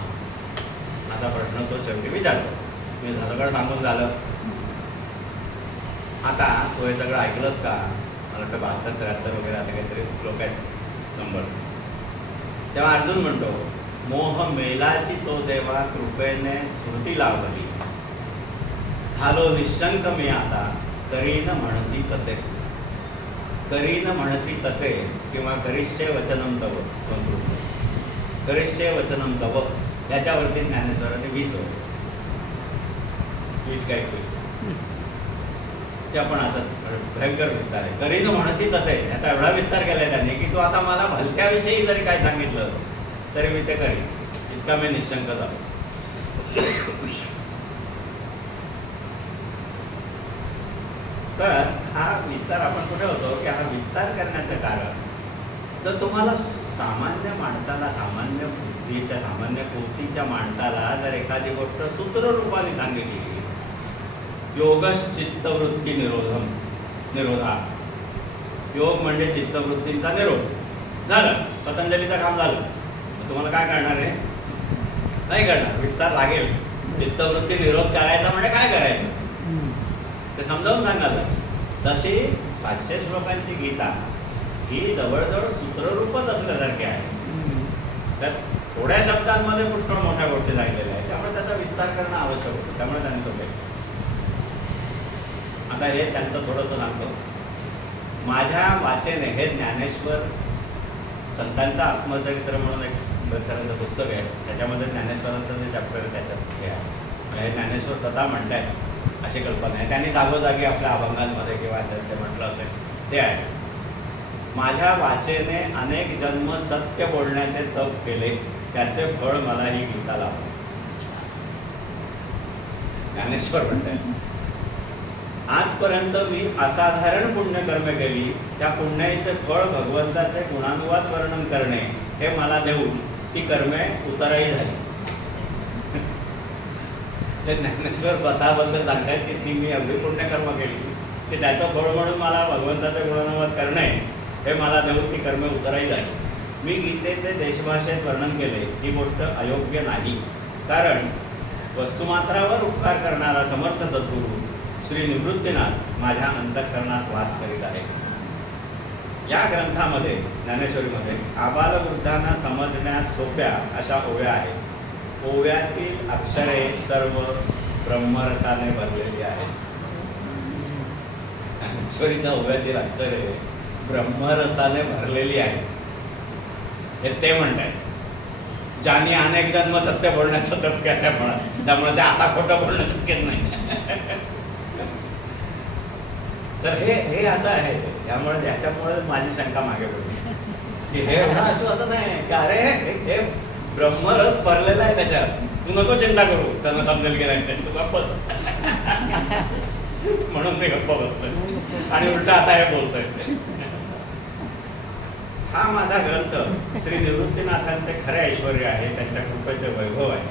असा प्रश्न तो शेवटी विचारतो. मी सगळं सांगून झालं, आता तू हे सगळं ऐकलंस का? मला वाटतं 72-73 वगैरे असे काहीतरी श्लोक आहेत नंबर. तेव्हा अर्जुन म्हणतो, मोह मेलाची तो देवा कृपेने स्मृती लावली, झालो निशंक मी आता करीन म्हणसी कसे. करीन म्हणसी तसे किंवा करिष्ये वचनम तव. संस्कृत करिष्ये वचनम तव याच्यावरती ज्ञानेश्वरांनी 20 होते, 20 का 21 ते आपण असं भयंकर विस्तार आहे. करीन म्हणसी तसे याचा एवढा विस्तार केलाय त्यांनी की तू आता मला भलत्याविषयी जरी काय सांगितलं तरी मी ते करीन, इतका मी निशंक झालो. तर हा विस्तार आपण कुठे होतो की हा विस्तार करण्याचं कारण, तर तुम्हाला सामान्य माणसाला, सामान्य बुद्धीच्या, सामान्य कृतीच्या माणसाला जर एखादी गोष्ट सूत्ररूपाने सांगितली, योगश चित्तवृत्ती निरोधा, योग म्हणजे चित्तवृत्तींचा निरोध झालं, पतंजलीचं काम झालं. तुम्हाला काय करणार आहे? नाही करणार, विस्तार लागेल. चित्तवृत्ती निरोध करायचा म्हणजे काय करायचं ते समजावून सांगायचं. तशी 700 श्लोकांची गीता ही जवळजवळ सूत्ररूपच असल्यासारखी आहे. त्यात थोड्या शब्दांमध्ये पुष्कळ मोठ्या गोष्टी सांगितलेल्या आहेत, त्यामुळे त्याचा विस्तार करणं आवश्यक होतं. त्यामुळे त्यांनी तो केलं. आता हे त्यांचं थोडंसं सांगतो. माझ्या वाचेने हे ज्ञानेश्वर संतांचा आत्मचरित्र म्हणून एक बेलसरेंचं पुस्तक आहे, त्याच्यामध्ये ज्ञानेश्वरांचं जे चॅप्टर आहे त्याच्यात हे आहे. हे ज्ञानेश्वर स्वतः म्हणतायत अशी कल्पना आहे. त्यांनी जागोजागी आपल्या अभंगांमध्ये किंवा ते म्हटलं असेल ते आहे. माझ्या वाचेने अनेक जन्म सत्य बोलण्याचे तप केले, त्याचे फळ मला ही गीता लाभले. ज्ञानेश्वर म्हणतात, आजपर्यंत मी असाधारण पुण्यकर्मे केली, त्या पुण्याचे फळ भगवंताचे गुणानुवाद वर्णन करणे हे मला देऊन ती कर्मे उतराई झाली. ते ज्ञानेश्वर स्वतःबद्दल सांगतात की ती मी एवढी पुण्यकर्म केली की त्याचं फळ म्हणून मला भगवंताचे गुणानुवाद करणे हे मला देऊन ती कर्मे उतराई झाली. मी गीतेचे देशभाषेत वर्णन केले ही गोष्ट अयोग्य नाही, कारण वस्तुमात्रावर उपकार करणारा समर्थ सद्गुरू श्री निवृत्तीनाथ माझ्या अंतःकरणात वास करीत आहे. या ग्रंथामध्ये ज्ञानेश्वरीमध्ये आबालवृद्धांना समजण्यास सोप्या अशा ओव्या आहेत. ओव्यातील अक्षरे सर्व ब्रह्मरसाने भरलेली आहेत. ज्ञानेश्वरीच्या ओव्यातील अक्षरे ब्रह्मरसाने भरलेली आहेत हे ते म्हणतात. ज्यांनी अनेक जन्म सत्य बोलण्याचं तप केल्यामुळे त्यामुळे ते आता खोटं बोलणं शक्यच नाही. तर हे असं आहे. त्यामुळे त्याच्यामुळे माझी शंका मागे पडली की हे असं नाही की अरे हे ब्रह्मरस भरलेला आहे त्याच्यात, तू नको चिंता करू, त्यांना समजेल की नाही, तू गप्पच. म्हणून ते गप्प बसतोय आणि उलट आता हे बोलतोय. हा माझा ग्रंथ श्री निवृत्तीनाथांचे खरे ऐश्वर्य आहे, त्यांच्या कृपेचे वैभव आहे.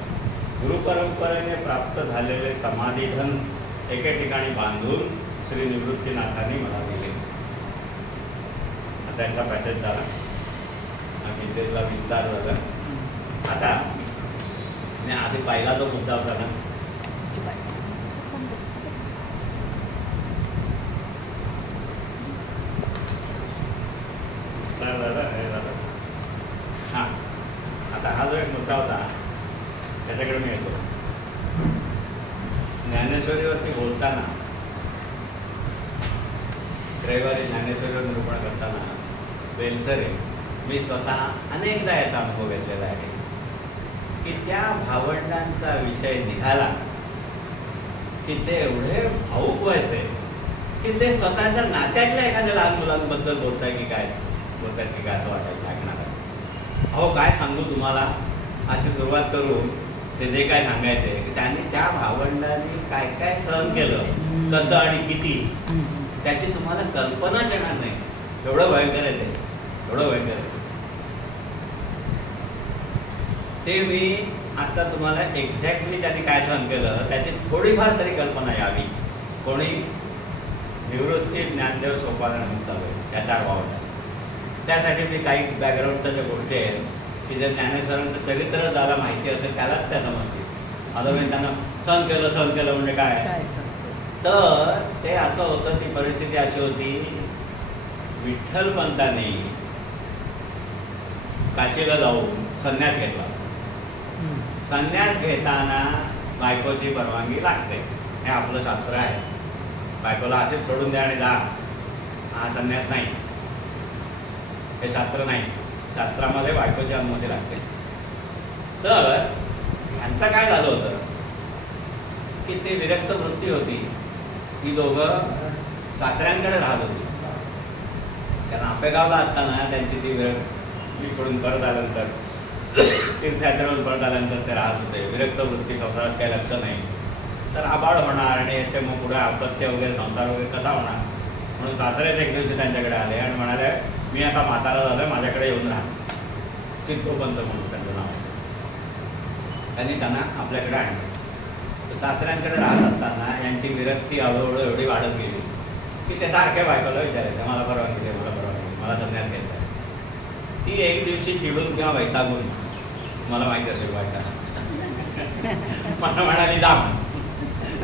गुरुपरंपरेने प्राप्त झालेले समाधीधन एके ठिकाणी बांधून श्री निवृत्तीनाथांनी मला दिले. त्यांचा पॅसेज झाला, गीतेतला विस्तार झाला. आता आधी पहिला जो मुद्दा होता ना, हा आता हा जो एक मुद्दा होता त्याच्याकडे मी येतो. ज्ञानेश्वरीवरती बोलताना, रविवारी ज्ञानेश्वरीवर निरूपण करताना वेलसरे मी स्वतः अनेकदा याचा अनुभव घेतलेला आहे की त्या भावंडांचा विषय निघाला की ते एवढे भावूक व्हायचे की ते स्वतःच्या नात्यातल्या एखाद्या लहान मुलांबद्दल बोलताय की काय असं वाटायचं ऐकणार. अहो काय सांगू तुम्हाला, अशी सुरुवात करून ते जे काय सांगायचे की त्यांनी त्या भावंडांनी काय काय सहन केलं, कसं आणि किती, त्याची तुम्हाला कल्पनाच येणार नाही. एवढं भयंकर आहे ते, एवढं भयंकर आहे ते. मी आता तुम्हाला एक्झॅक्टली त्यांनी काय सहन केलं त्याची थोडीफार तरी कल्पना यावी. कोणी निवृत्ती ज्ञानदेव सोपान मुक्ताबाई त्याचा भावंड. त्यासाठी मी काही बॅकग्राऊंडच्या ज्या गोष्टी आहेत की जे ज्ञानेश्वरांचं चरित्र ज्याला माहिती असेल त्यालाच त्या समजतील. आता मी त्यांना सहन केलं म्हणजे काय, तर ते असं होतं, ती परिस्थिती अशी होती, विठ्ठलपंतांनी काशीला जाऊन संन्यास घेतला. संन्यास घेताना बायकोची परवानगी लागते, हे आपलं शास्त्र आहे. बायकोला असेच सोडून द्या आणि जा, हा संन्यास नाही, हे शास्त्र नाही. शास्त्रामध्ये बायकोची अनुमती लागते. तर यांचं काय झालं होतं की ते विरक्त वृत्ती होती. ही दोघं सासऱ्यांकडे राहत होती. कारण आपेगावला असताना त्यांची ती इकडून परत आल्यानंतर, तीर्थयात्रेवरून परत आल्यानंतर ते राहत होते. विरक्त वृत्ती, संसारात काही लक्ष नाही, तर आबाळ होणार आणि ते मग पुढे अपत्य वगैरे संसार वगैरे कसा होणार. म्हणून सासरेच एक दिवशी त्यांच्याकडे आले आणि म्हणाले, मी आता म्हातारा झालोय, माझ्याकडे येऊन राहा. सिद्धोपंत म्हणून त्यांचं नाव. त्यांनी त्यांना आपल्याकडे आणलं. सासऱ्यांकडे राहत असताना यांची विरक्ती हळूहळू एवढी वाढत गेली की ते सारख्या बायकोला विचारायचं, मला परवानगी दे, मला परवानगी, मला संन्यास घ्यायचा. ती एक दिवशी चिडून किंवा वैतागून, मला माहिती असेल वाईटाना, मला म्हणाली जा.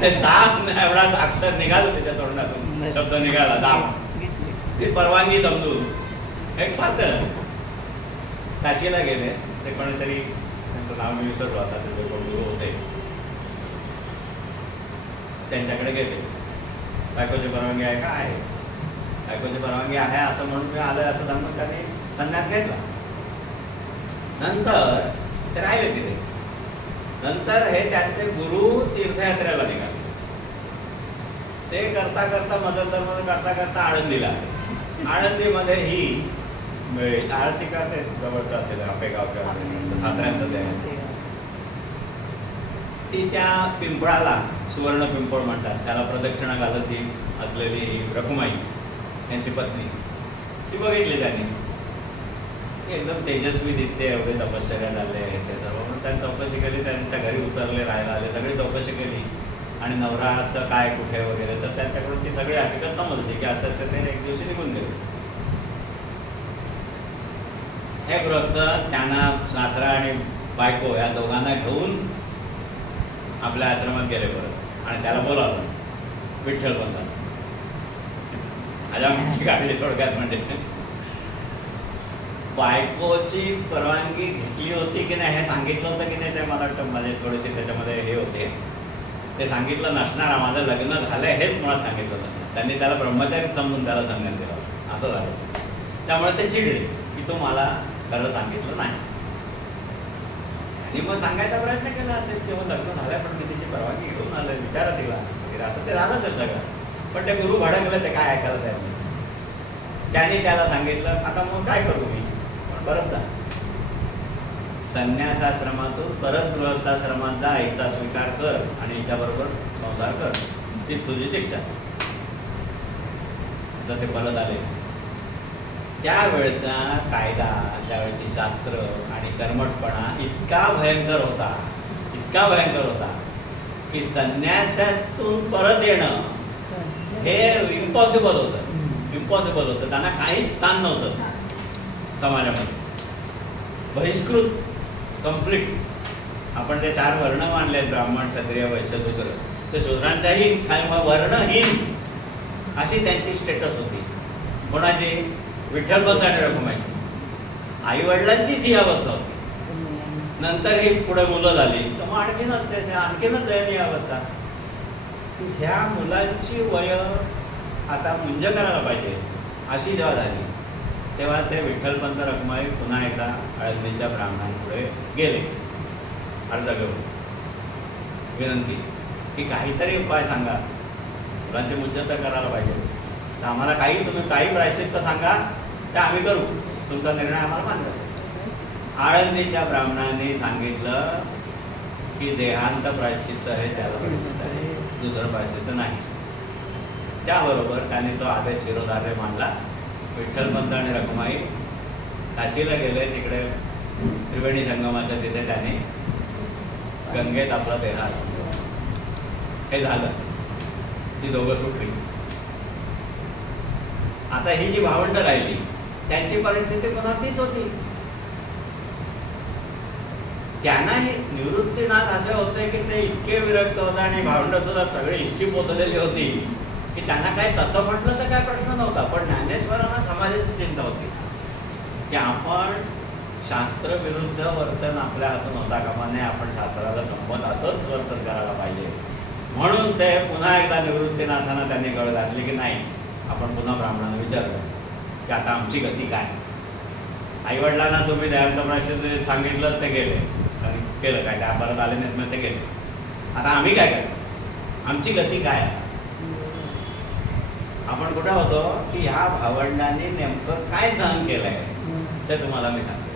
ते जा एवढाच अक्षर निघालं त्याच्या तोंडातून, शब्द निघाला जा. ती परवानगी समजून एक पात्र काशीला गेले. ते कोणीतरी त्यांचं नाव मी विसरलो आता, ते कोण गुरु होते, त्यांच्याकडे गेले. बायकोची परवानगी आहे का? आहे. बायकोची परवानगी आहे असं म्हणून मी आलोय असं सांगून त्यांनी संन्यास घेतला. नंतर ते राहिले तिथे. नंतर हे त्यांचे गुरु तीर्थयात्रेला निघाले. ते करता करता मदत करता करता आळंदीला आले. आळंदीमध्ये ही आळंदी का ते जवळचं असेल आपेगावच्या सासऱ्यांचं ते आहे. ती त्या पिंपळाला सुवर्ण पिंपळ म्हणतात त्याला प्रदक्षिणा घालत ती असलेली रखुमाई यांची पत्नी ती बघितली त्यांनी. एकदम तेजस्वी दिसते, एवढे तपश्चर्या झाले ते सर्व. म्हणून त्यांनी चौकशी केली, त्यांच्या घरी उतरले, राहायला आले, सगळी चौकशी केली आणि नवराचं काय कुठे वगैरे. तर त्यांच्याकडून ती सगळी हकीकत समजली की असं असं ते एक दिवशी निघून गेले. हे गृहस्थ त्यांना सासरा आणि बायको या दोघांना घेऊन आपल्या आश्रमात गेले परत आणि त्याला बोलावलं विठ्ठल पंथाला. आमची गाडी थोडक्यात म्हणजे बायकोची परवानगी घेतली होती की नाही हे सांगितलं होतं की नाही ते मला वाटतं माझे थोडेसे त्याच्यामध्ये हे होते. ते सांगितलं नसणार, माझं लग्न झालंय हेच मुळात सांगितलं होतं. त्यांनी त्याला ब्रह्मचारी समजून त्याला सांगण्यात दिलं असं झालं. त्यामुळे ते चिडले की तू मला खरं सांगितलं नाही. आणि मग सांगायचा प्रयत्न केला असेल तेव्हा लग्न झालंय पण मी तिची परवानगी घेऊन आलं, विचारा तिला वगैरे असं ते झालंच आहे सगळं. पण ते गुरु भडकलं, ते काय ऐकायला तयार नाही. त्याने त्याला सांगितलं आता मग काय करू मी, पण परत जा संन्यासाश्रमातून परत गृहस्थाश्रमात जा, आईचा स्वीकार कर आणि हिच्याबरोबर संसार कर, तीच तुझी शिक्षा. तर ते परत आले. त्यावेळचा कायदा, त्यावेळची शास्त्र आणि कर्मठपणा इतका भयंकर होता, इतका भयंकर होता की संन्यासातून परत येणं हे इम्पॉसिबल होतं. इम्पॉसिबल होतं. त्यांना काहीच स्थान नव्हतं समाजामध्ये. बहिष्कृत कम्प्लीट. आपण ते 4 वर्ण मानले आहेत, ब्राह्मण, क्षत्रिय, वैश्य, शूद्र. ते शूद्रांच्याही वर्णहीन अशी त्यांची स्टेटस होती. कोणाची? विठ्ठलपंत आणि रखुमाईची. आई वडिलांचीच ही अवस्था होती. नंतर ही पुढे मुलं झाली तर मग आणखीनच दयनीय अवस्था. ह्या मुलांची वय आता मुंज करायला पाहिजे अशी जेव्हा झाली तेव्हा ते विठ्ठलपंत रखुमाई पुन्हा एकदा आळंदीच्या ब्राह्मणांपुढे गेले अर्ज घेऊन. विनंती की काहीतरी उपाय सांगा, मुलांची मुंज तर करायला पाहिजे, तर आम्हाला तुम्ही काही प्रायश्चित्त सांगा ते आम्ही करू, तुमचा निर्णय आम्हाला मान्य असेल. आळंदीच्या ब्राह्मणांनी सांगितलं की देहांत प्रायश्चित्त हे त्याला प्रायश्चित्त आहे, दुसरं प्रायश्चित्त नाही. त्याबरोबर त्याने तो आदेश शिरोधार्य मानला. विठ्ठलपंत आणि रखुमाई काशीला गेले. तिकडे त्रिवेणी संगमाच्या तिथे त्याने गंगेत आपला देह हे झालं. ती दोघं सुटली. आता ही जी भावंड राहिली त्यांची परिस्थिती पुन्हा तीच होती. त्यांनाही निवृत्तीनाथ असे होते की ते इतके विरक्त होते आणि भावंड सुद्धा सगळी इतकी पोचलेली होती की त्यांना काय तसं म्हटलं तर काय प्रश्न नव्हता. पण ज्ञानेश्वरांना समाजाची चिंता होती की आपण शास्त्रविरुद्ध वर्तन आपल्या हातून होता कामा नये, आपण शास्त्राला संपत असंच वर्तन करायला पाहिजे. म्हणून ते पुन्हा एकदा निवृत्तीनाथांना त्यांनी कळ घातली की नाही, आपण पुन्हा ब्राह्मणांना विचारलं की आता आमची गती काय. आईवडिलांना तुम्ही देहांत प्रायश्चित्त सांगितलं ते गेले आणि केलं काय, त्या परत आले नाहीत मग ते गेले. आता आम्ही काय करतो, आमची गती काय. आपण कुठे होतो की ह्या भावंडांनी नेमकं काय सहन केलंय ते तुम्हाला मी सांगते.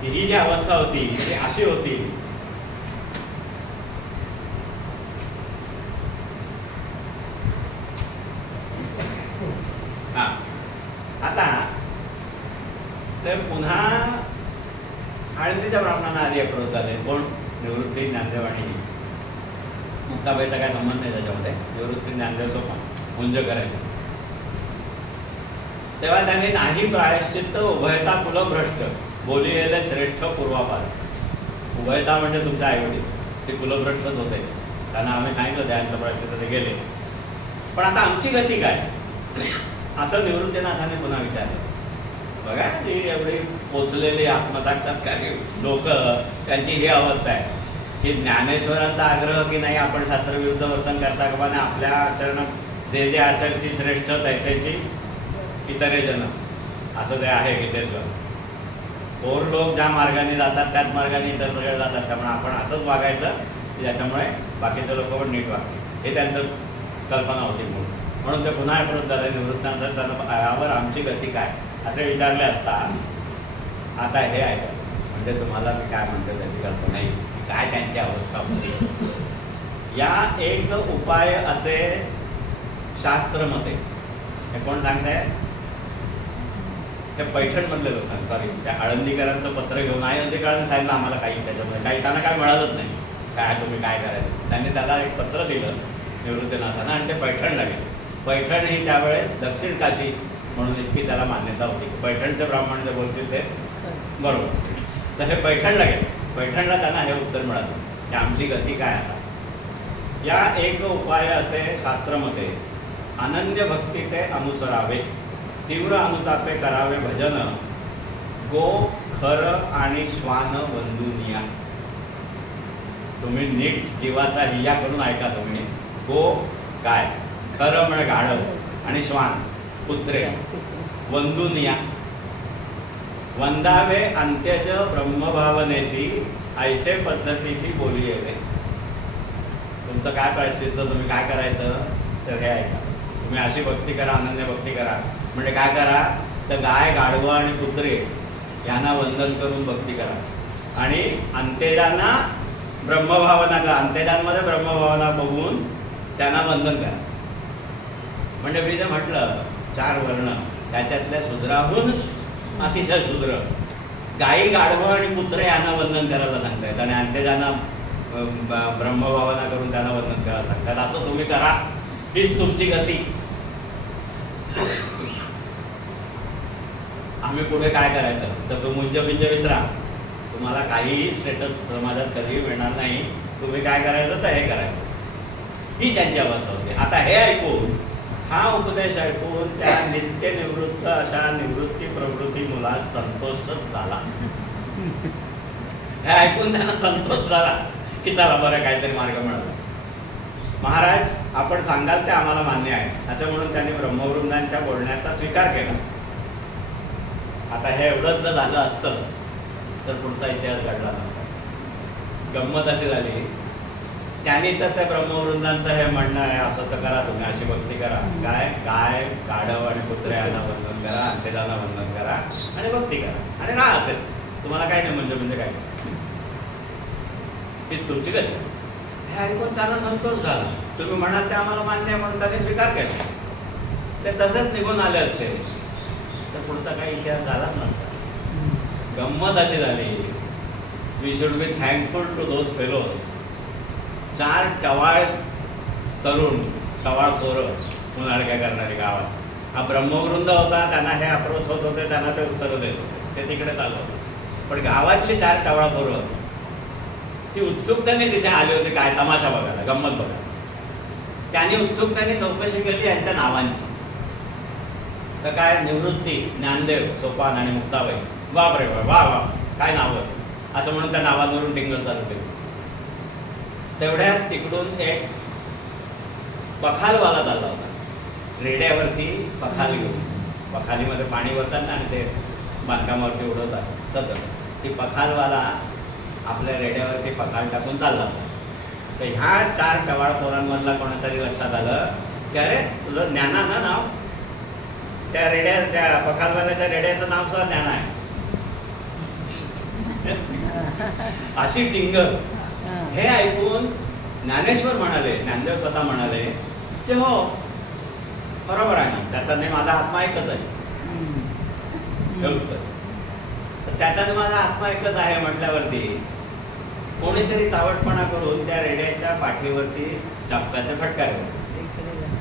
की ही जी अवस्था होती ती अशी होती. हा आता ते पुन्हा आळंदीच्या ब्राह्मणांना आधी अप्रोच झाले. कोण? निवृत्ती ज्ञानदेव आणि मुक्ताबाईचा काय संबंध नाही त्याच्यामध्ये. निवृत्ती ज्ञानदेव सोपा मुंज करायचे. तेव्हा त्यांनी नाही प्रायश्चित्त उभयता कुलभ्रष्ट बोलिले श्रेष्ठ पूर्वापार. उभयता म्हणजे तुमच्या आईवडील ते कुलभ्रष्टच होते, त्यांना आम्ही सांगितलं द्यायचं प्रायश्चित्त ते गेले. पण आता आमची गती काय असं निवृत्तीनाथांनी पुन्हा विचारलं. बघा ही एवढी पोचलेली आत्मसाक्षात्कारी लोक त्यांची ही अवस्था आहे की ज्ञानेश्वरांचा आग्रह की नाही आपण शास्त्रविरुद्ध वर्तन करता का नाही, आपल्या आचरण जे जे आचरची श्रेष्ठ तैसेची इतरे जन असं जे आहे गीतेतलं. थोर लोक ज्या मार्गाने जातात त्याच मार्गाने इतर सगळे जातात, त्यामुळे आपण असंच वागायचं की ज्याच्यामुळे बाकीचे लोक पण नीट वागतील. हे त्यांचं कल्पना होती मूळ. म्हणून ते पुन्हा अप्रोच झाले निवृत्तानंतर त्यांना यावर आमची गती काय असे विचारले असता आता हे ऐका, म्हणजे तुम्हाला मी काय म्हणतो त्याची कल्पना येईल काय त्यांची अवस्था होती. या एक उपाय असे शास्त्रमते, हे कोण सांगताय? त्या पैठणमधले लोक सांग, सॉरी त्या आळंदीकरांचं पत्र घेऊन आळंदीकरांनी सांगितलं आम्हाला काही त्याच्यामध्ये काही त्यांना काय मिळालंच नाही, काय तुम्ही काय करायचं. त्यांनी त्याला एक पत्र दिलं निवृत्तीनाथांना आणि ते पैठणला गेले. पैठण ही त्यावेळेस दक्षिण काशी म्हणून इतकी त्याला मान्यता होती. पैठणचे ब्राह्मण जे बोलतील ते बरोबर. तर हे पैठणला गेले. पैठणला त्यांना हे उत्तर मिळालं की आमची गती काय आता. या एक उपाय असे शास्त्रमते अनन्य भक्ती ते अनुसरावे, तीव्र अनुतापे करावे भजन, गो खर आणि श्वान वंदुनिया. तुम्ही नीट जीवाचा हिया करून ऐका तुम्ही. गो गाय, खरं म्हणजे गाढव आणि श्वान कुत्रे, वंदुनिया वंदावे अंत्यज ब्रह्मभावनेसी ऐसे पद्धतीशी बोली येते. तुमचं काय प्रायश्चित्त, तुम्ही काय करायचं तर हे ऐका. तुम्ही अशी भक्ती करा, अनन्य भक्ती करा. म्हणजे काय करा तर गाय गाढवं आणि कुत्रे यांना वंदन करून भक्ती करा आणि अंत्यजांना ब्रह्मभावना करा. अंत्यजांमध्ये ब्रह्मभावना बघून त्यांना वंदन करा. म्हणजे मी जे म्हटलं 4 वर्ण त्याच्यातल्या शूद्राहून अतिशय शूद्र गाई गाढवं आणि कुत्रे यांना वंदन करायला सांगतायत आणि अंत्यजांना ब्रह्मभावना करून त्यांना वंदन करायला सांगतात. असं तुम्ही करा, हीच तुमची गती. आम्ही पुढे काय करायचं तर तो मुंज बिंज विसरा. तुम्हाला काहीही स्टेटस समाजात कधीही मिळणार नाही. तुम्ही काय करायचं तर हे करायचं. ही त्यांची अवस्था होती. आता हे ऐकून, हा उपदेश ऐकून त्या नित्यनिवृत्त अशा निवृत्ती प्रवृत्ती मुलास संतोषच झाला. हे ऐकून त्यांना संतोष झाला की चला बरं काहीतरी मार्ग मिळाला. महाराज आपण सांगाल ते आम्हाला मान्य आहे असे म्हणून त्यांनी ब्रह्मवृंदांच्या बोलण्याचा स्वीकार केला. आता हे एवढंच जर झालं असतं तर पुढचा इतिहास घडला नसता. गंमत अशी झाली, त्यांनी तर त्या ब्रह्मवृंदांचं हे म्हणणं आहे असं असं करा, तुम्ही अशी भक्ती करा. काय गाय गाढव आणि कुत्र्यांना वंदन करा, अंत्यजांना वंदन करा आणि भक्ती करा आणि राहा असेच. तुम्हाला काय नाही म्हणजे काय हीच तुमची गती. हे ऐकून त्यांना संतोष झाला. तुम्ही म्हणाल ते आम्हाला मान्य आहे म्हणून त्यांनी स्वीकार केला. ते तसेच निघून आले असते तर पुढचा काही इतिहास झालाच नसता. गंमत अशी झाली, we should be thankful to those fellows. 4 टवाळ तरुण, टवाळ पोरं उन्हाळक्या करणारी गावात. हा ब्रह्मवृंद होता, त्यांना हे अप्रोच होत होते, त्यांना ते उत्तरं देत होते, ते तिकडे चालू होतं. पण गावातली 4 टवाळ पोरं ती उत्सुकतेने तिथे आली होती काय तमाशा बघायला, गंमत बघायला. त्यांनी उत्सुकतेने चौकशी केली यांच्या नावांची. तर काय निवृत्ती, ज्ञानदेव, सोपान आणि मुक्ताबाई. बापरे वा वा काय नावं असं म्हणून त्या नावांवरून टिंगल चालू केली. तेवढ्यात तिकडून एक पखालवाला चालला होता. रेड्यावरती पखाल घेऊन, पखालीमध्ये पाणी वरतात ना आणि ते बांधकामावरती उडवतात तसं ती पखालवाला आपल्या रेड्यावरती पखाल टाकून चालला होता. तर ह्या 4 टवाळ पोरांमधला कोणातरी लक्षात आलं की अरे तुझं ज्ञाना ना नाव, त्या रेड्या त्या पखालवाल्याच्या रेड्याचं नाव सुद्धा ज्ञान आहे. अशी टिंग. हे ऐकून ज्ञानेश्वर म्हणाले, ज्ञानदेव स्वतः म्हणाले की हो बरोबर आहे ना, त्याचा नाही माझा आत्मा एकच आहे. त्याचा माझा आत्मा एकच आहे म्हटल्यावरती कोणीतरी चावटपणा करून त्या रेड्याच्या पाठीवरती चापकाचे फटका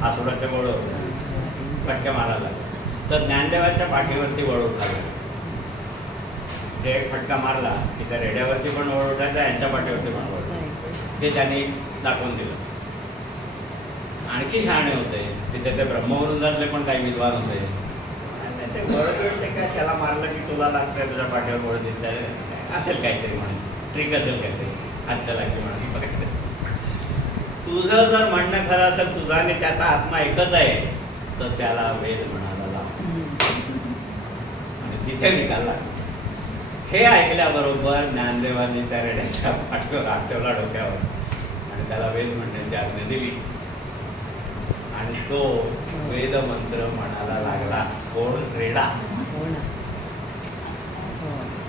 आसुराचे वळ फटक्या मारायला. तर ज्ञानदेवाच्या पाठीवरती वळ उठाला. ते एक फटका मारला की त्या रेड्यावरती पण वळ उठायचा, यांच्या पाठीवरती पण वळ. ते त्यांनी दाखवून दिलं. आणखी शहाणे होते तिथे ते ब्रह्मवृंदातले पण काही विद्वान होते. ते बरोबर ते काय त्याला मारलं की तुला लागतंय, तुझ्या पाठीवर वळ दिसतंय असेल काहीतरी म्हणून, ट्रिक असेल काहीतरी हातच्या लागली म्हणून. तुझं जर म्हणणं खरं असेल, तुझा आणि त्याचा आत्मा एकच आहे तर त्याला वेद म्हणाला आणि तिथे निघाला. हे ऐकल्याबरोबर ज्ञानदेवांनी त्या रेड्याच्या पाठीवर हात ठेवला डोक्यावर आणि त्याला वेद म्हणण्याची आज्ञा दिली. आणि तो वेदमंत्र म्हणायला लागला. कोण? रेडा.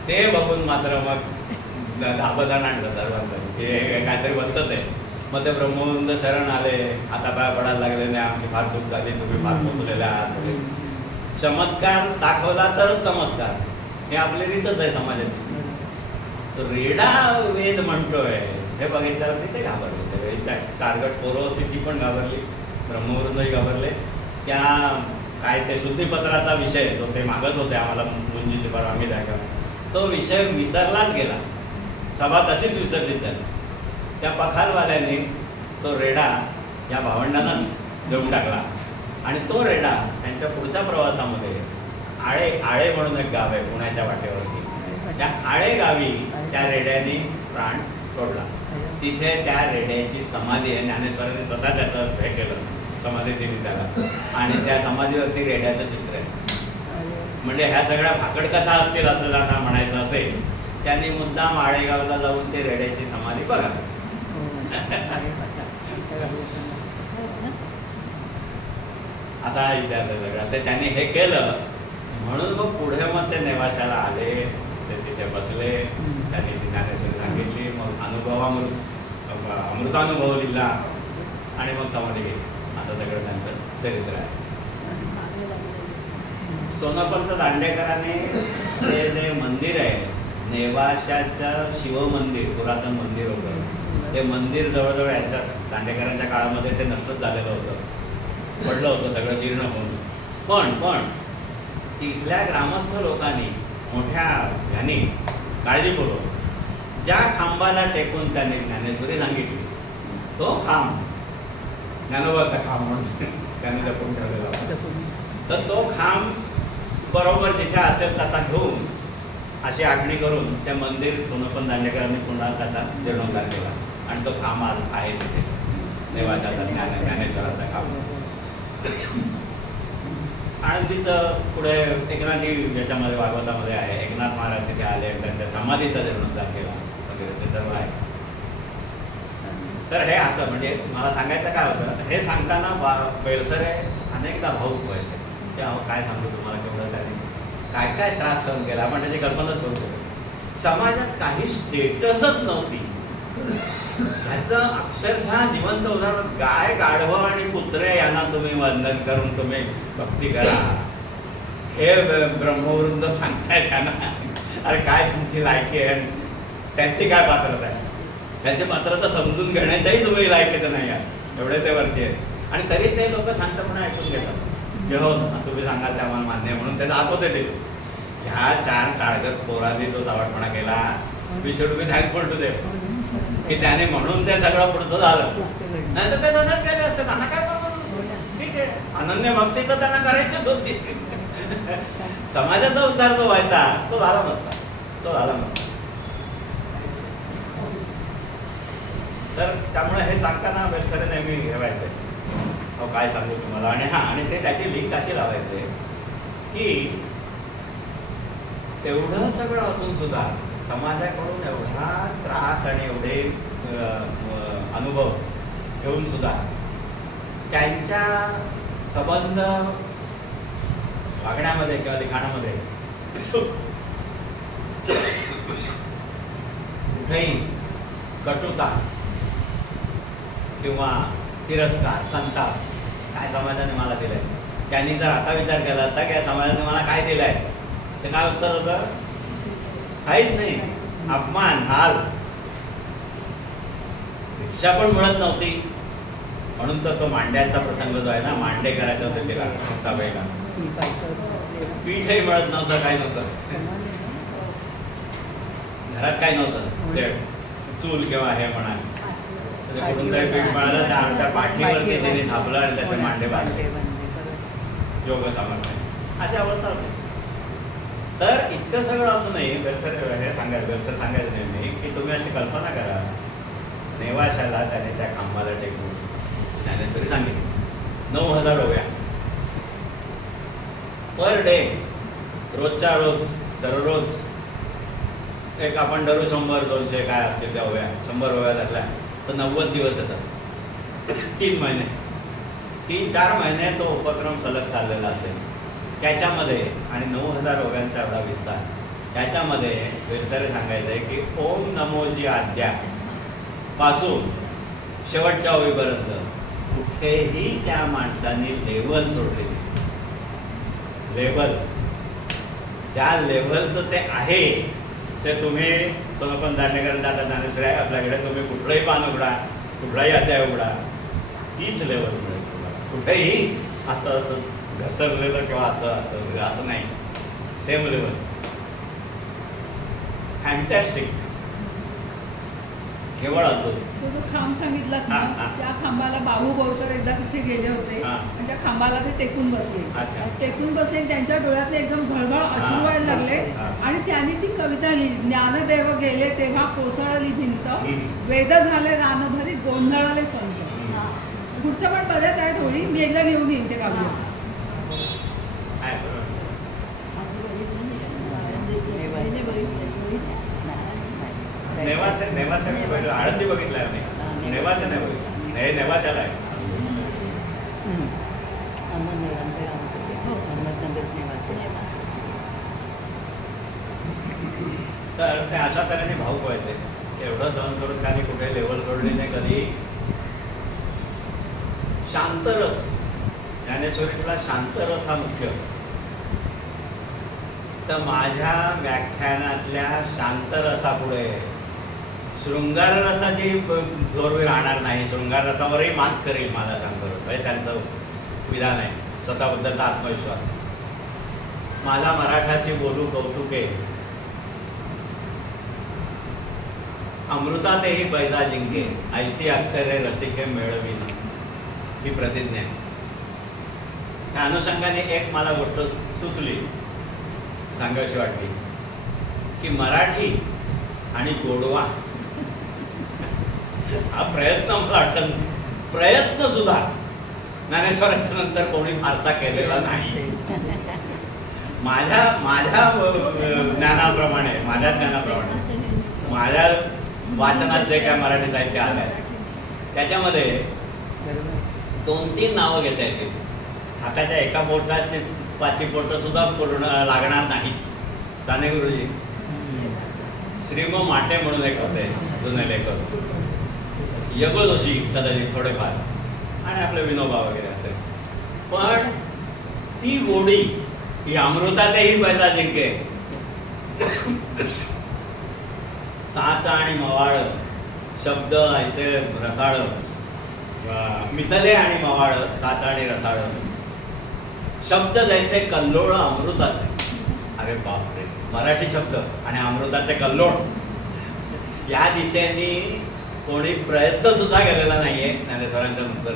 ते बघून मात्र मग अबदान आणलं सर्वांना, हे काहीतरी बसतच आहे. मग ते ब्रह्मवंत शरण आले, आता पाय पडायला लागले, नाही आमची फार चूक झाली, तुम्ही फार पोचलेले आहात. चमत्कार दाखवला तरच नमस्कार, हे आपली रीतच आहे समाजाची. तो रेडा वेद म्हणतोय हे बघितल्यावरती ते घाबरले. टार्गेट पोरं होती ती पण घाबरली, ब्रह्मवृंदही घाबरले. त्या काय ते शुद्धीपत्राचा विषय तो ते मागत होते आम्हाला मुंजीचे बरं आम्ही द्या का, तो विषय विसरलाच गेला. सभा तशीच विसरली. त्या पखालवाल्याने तो रेडा या भावंडांनाच देऊन टाकला. आणि तो रेडा त्यांच्या पुढच्या प्रवासामध्ये आळे म्हणून एक गाव आहे पुण्याच्या वाटेवरती, त्या आळे गावी त्या रेड्याने प्राण सोडला. तिथे त्या रेड्याची समाधी आहे. ज्ञानेश्वरांनी स्वतः त्याचं हे केलं, समाधी दिली त्याला. आणि त्या समाधीवरती रेड्याचं चित्र आहे. म्हणजे ह्या सगळ्या भाकडकथा असतील असं त्यांना म्हणायचं असेल, त्यांनी मुद्दाम आळेगावला जाऊन ते रेड्याची समाधी बघा. असा हा इतिहास आहे सगळा. ते त्यांनी हे केलं म्हणून मग पुढे मग ते नेवाशाला आले, ते तिथे बसले, त्यांनी ज्ञानेश्वरी सांगितली, मग अमृतानुभव लिहिला आणि मग समाधी घेतली. असं सगळं त्यांचं चरित्र आहे. सोनोपंत दांडेकरांनी ते मंदिर आहे नेवाशाचं शिवमंदिर, पुरातन मंदिर होतं. ते मंदिर जवळजवळ यांच्या दांडेकरांच्या काळामध्ये ते नष्टच झालेलं होतं, पडलं होतं सगळं जीर्ण होऊन. पण तिथल्या ग्रामस्थ लोकांनी मोठ्या ह्यानी काळजीपूर्वक ज्या खांबाला टेकून त्यांनी ज्ञानेश्वरी सांगितली, तो खांब ज्ञानोबाचा खांब म्हणून त्यांनी जपून ठेवलेला होता. तर तो खांब बरोबर जिथे असेल तसा घेऊन अशी आखणी करून ते मंदिर सोनोपंत दांडेकरांनी पुन्हा त्याचा जीर्णोद्धार केला. आणि तो खांब आज आहे तिथे नेवाशाचा ज्ञानेश्वराचा खांब. आळंदीचं पुढे एकनाथी याच्यामध्ये भागवतामध्ये आहे, एकनाथ महाराज तिथे आले, त्यांच्या समाधीचा जीर्णोद्धार केला वगैरे ते सर्व आहे. तर हे असं म्हणजे मला सांगायचं काय होतं, हे सांगताना बेलसरे अनेकदा भाऊक व्हायचे. ते काय सांगू तुम्हाला, केवढं त्याने काय काय त्रास सहन केला आपण त्याची कल्पनाच करू शकतो. समाजात काही स्टेटसच नव्हती. ह्याचं अक्षरशः जिवंत उदाहरण, गाय गाढवं आणि कुत्रे यांना तुम्ही वंदन करून तुम्ही भक्ती करा, हे ब्रह्मवृंद सांगताय त्यांना. अरे काय तुमची लायकी आहे, त्यांची काय पात्रता आहे, त्यांची पात्रता समजून घेण्याच्याही तुम्ही लायकीचं नाही आहे, एवढे ते वरती आहे. आणि तरी ते लोक शांतपणे ऐकून घेतात. हो तुम्ही सांगाल ते आम्हाला मान्य आहे म्हणून ते दाखवते. ते ह्या 4 काळगत पोरांनी जो चावटपणा केला, we should be thankful to them की त्याने म्हणून ते सगळं पुढचं झालं. नाही तर ते तसंच केले असते, त्यांना काय करू. ठीक आहे, अनन्य भक्ती तर त्यांना करायचीच होती. समाजाचा उद्धार जो व्हायचा तो झाला नसता. तर त्यामुळे हे सांगताना बेलसरे नेहमी ठेवायचं काय सांगू तुम्हाला. आणि ते त्याची लिंक अशी लावायचे की एवढं सगळं असून सुद्धा समाजाकडून एवढा त्रास आणि एवढे अनुभव घेऊन सुद्धा त्यांच्या संबंध वागण्यामध्ये किंवा लिखाणामध्ये कुठेही कटुता किंवा तिरस्कार, संताप काय समाजाने मला दिलंय. त्यांनी जर असा विचार केला असता की या समाजाने मला काय दिलंय, तर काय उत्तर होतं, काहीच नाही. अपमान, हाल, भिक्षा पण मिळत नव्हती. म्हणून तर तो मांड्यांचा प्रसंग जो आहे ना, मांडे करायचं होतं तिला मुक्ताबाईला, पीठही मिळत नव्हतं, काही नव्हतं घरात, काही नव्हतं. ते चूल किंवा हे म्हणा कुठून तरी पीठ मिळालं, त्या पाठीवरती त्याने थापलं आणि त्याचे मांडे बांधले. योग सामर्थ्य अशी अवस्था होती. तर इतकं सगळं असूनही बेलसर हे सांगायचं नाही की तुम्ही अशी कल्पना करा, नेवाशाला त्याने त्या खांबाला टेकून ज्ञानेश्वरी सांगितली. 9,000 ओव्या पर डे, रोजच्या रोज, दररोज एक आपण धरू 100-200 काय असतील त्या ओव्या, 100 ओव्या झाल्या तर 90 दिवस येतात, 3 महिने. 3-4 महिने तो उपक्रम सलग चाललेला असेल. त्याच्यामध्ये आणि 9,000 ओव्यांचा एवढा विस्तार, त्याच्यामध्ये वेळसारे सांगायचं आहे की ओम नमोजी आद्या पासून शेवटच्या ओवीपर्यंत कुठेही त्या माणसाने लेवल सोडलेली. लेवल ज्या लेवलचं ते आहे ते तुम्ही सोनोपंत दांडेकर दादा ज्ञानेश्वर आहे आपल्याकडे, तुम्ही कुठलंही पान उघडा, कुठलाही अध्याय उघडा, तीच लेवल मिळेल तुम्हाला. कुठेही असं असं घसरलेलं किंवा असं नाही, सेम लेवल. फॅन्टॅस्टिक. केवळ अद्भुत. तो जो खांब सांगितलात ना, त्या खांबाला बाबू बोरकर एकदा तिथे गेले होते आणि त्या खांबाला ते टेकून बसले. टेकून बसले आणि त्यांच्या डोळ्यातले एकदम झळझळ अश्रू व्हायला लागले आणि त्यांनी ती कविता लिहिली. ज्ञानदेव गेले तेव्हा कोसळली भिंत, वेद झाले रानभरी गोंधळाले संत. पुढचं पण बरेच आहेत ओळी, मी एकदा घेऊन येईन ते काव्य. आळंदी बघितलं नाही, नेवासे नाही बघितलं. हे नेवाशाला आहे. तर ते अशा तऱ्हेने भाऊक व्हायचे. एवढं जाऊन करून त्यांनी कुठे लेवल सोडली नाही कधी. शांतरस, ज्ञानेश्वरीला शांतरस हा मुख्य. तर माझ्या व्याख्यानातल्या शांतरसापुढे शृंगार रसाची जोरवी राहणार नाही. शृंगार रसावरही मात करेल माझा शांतरस, हे त्यांचं विधान आहे. स्वतःबद्दलचा आत्मविश्वास. माझा मराठाची बोलू कौतुके, अमृता तेही पैजा जिंके, ऐसी अक्षरे रसिके मेळविन, ही प्रतिज्ञा आहे. त्या अनुषंगाने एक मला गोष्ट सुचली, सांगावीशी वाटली की मराठी आणि गोडवा हा प्रयत्न मला वाटतं, प्रयत्न सुद्धा ज्ञानेश्वरांच्या नंतर कोणी फारसा केलेला नाही. माझ्या ज्ञानाप्रमाणे, माझ्या वाचनात जे काय मराठी साहित्य आलं आहे त्याच्यामध्ये 2-3 नावं घेता येतील. हाताच्या एका बोटाची 5 बोटं सुद्धा पूर्ण लागणार नाही. साने गुरुजी, श्रीम माटे म्हणून एक होते जुने लेखक, यगो जोशी कदाचित थोडेफार, आणि आपले विनोबा वगैरे असेल. पण ती गोडी ही अमृतातही पैजा जिंके. साच आणि मवाळ शब्द ऐसे रसाळ, मितले आणि मवाळ साच आणि रसाळ, शब्द जैसे कल्लोळ अमृताचे. अरे बापरे, मराठी शब्द आणि अमृताचे कल्लोळ, या दिशेने कोणी प्रयत्न सुद्धा केलेला नाहीये ज्ञानेश्वरांच्या नंतर.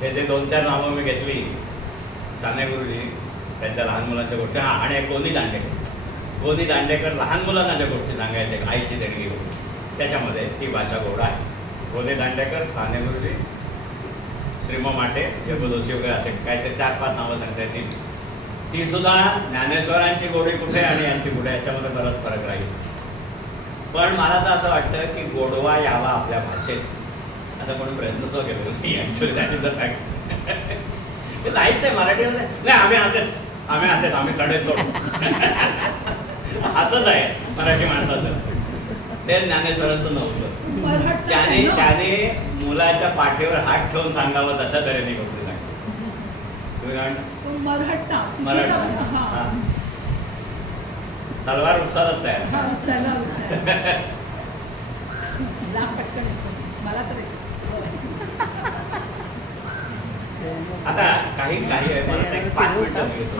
हे जे 2-4 नावं मी घेतली, साने गुरुजी त्यांच्या लहान मुलांच्या गोष्टी, आणि गोनी दांडेकर लहान मुलांना ज्या गोष्टी सांगायचे, आईची देणगी होती, त्याच्यामध्ये ती भाषा गोड आहे. गोनी दांडेकर, साने गुरुजी, श्रीम माटे, यगो जोशी वगैरे असे काय ते 4-5 नावं सांगता येतील. ती सुद्धा ज्ञानेश्वरांची गोडी कुठे आणि यांची कुठे, याच्यामध्ये बराच फरक राहील. पण मला तर असं वाटतं की गोडवा यावा आपल्या भाषेत, असा कोणी प्रयत्न सुद्धा केलेला नाही. Actually that is the fact. नाहीच आहे मराठीमध्ये. नाही, आम्ही सडे तोड असंच आहे मराठी माणसाचं. ते ज्ञानेश्वरांचं नव्हतं. त्याने मुलाच्या पाठीवर हात ठेवून सांगावं तशा तऱ्हेने कपडे तलवार उपसालच तयार. आता काही आहे, मला एक 5 मिनिटं घेतो.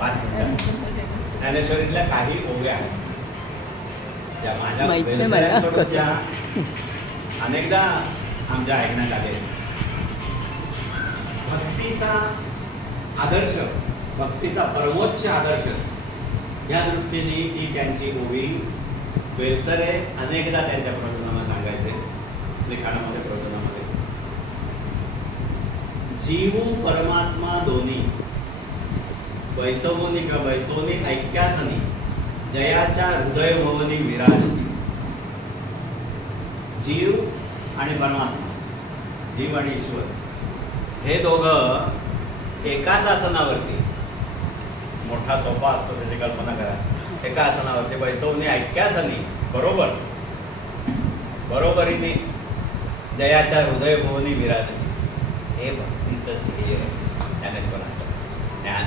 5 मिनिटं ज्ञानेश्वरीतल्या काही ओव्या ज्या माझ्या अनेकदा आमच्या ऐकण्यात आले. भक्तीचा आदर्श, भक्तीचा परमोच्च आदर्श या दृष्टीने ती त्यांची ओवी वेलसरे अनेकदा त्यांच्या प्रबोधनामध्ये सांगायचे, लिखाणामध्ये, प्रबोधनामध्ये. जीव परमात्मा दोन्ही वैसवोनी किंवा वैसोनी ऐक्यासनी जयाच्या हृदय भवनी विराजती. जीव आणि परमात्मा, जीव आणि ईश्वर हे दोघं एकाच आसनावरती, मोठा सोफा असतो त्याची कल्पना करा, एका आसनावरती बैसवणी ऐक्यासनी बरोबरीने जयाच्या हृदयभुवनी विराजते. हे भक्तीचं ध्येय ज्ञानेश्वराचं.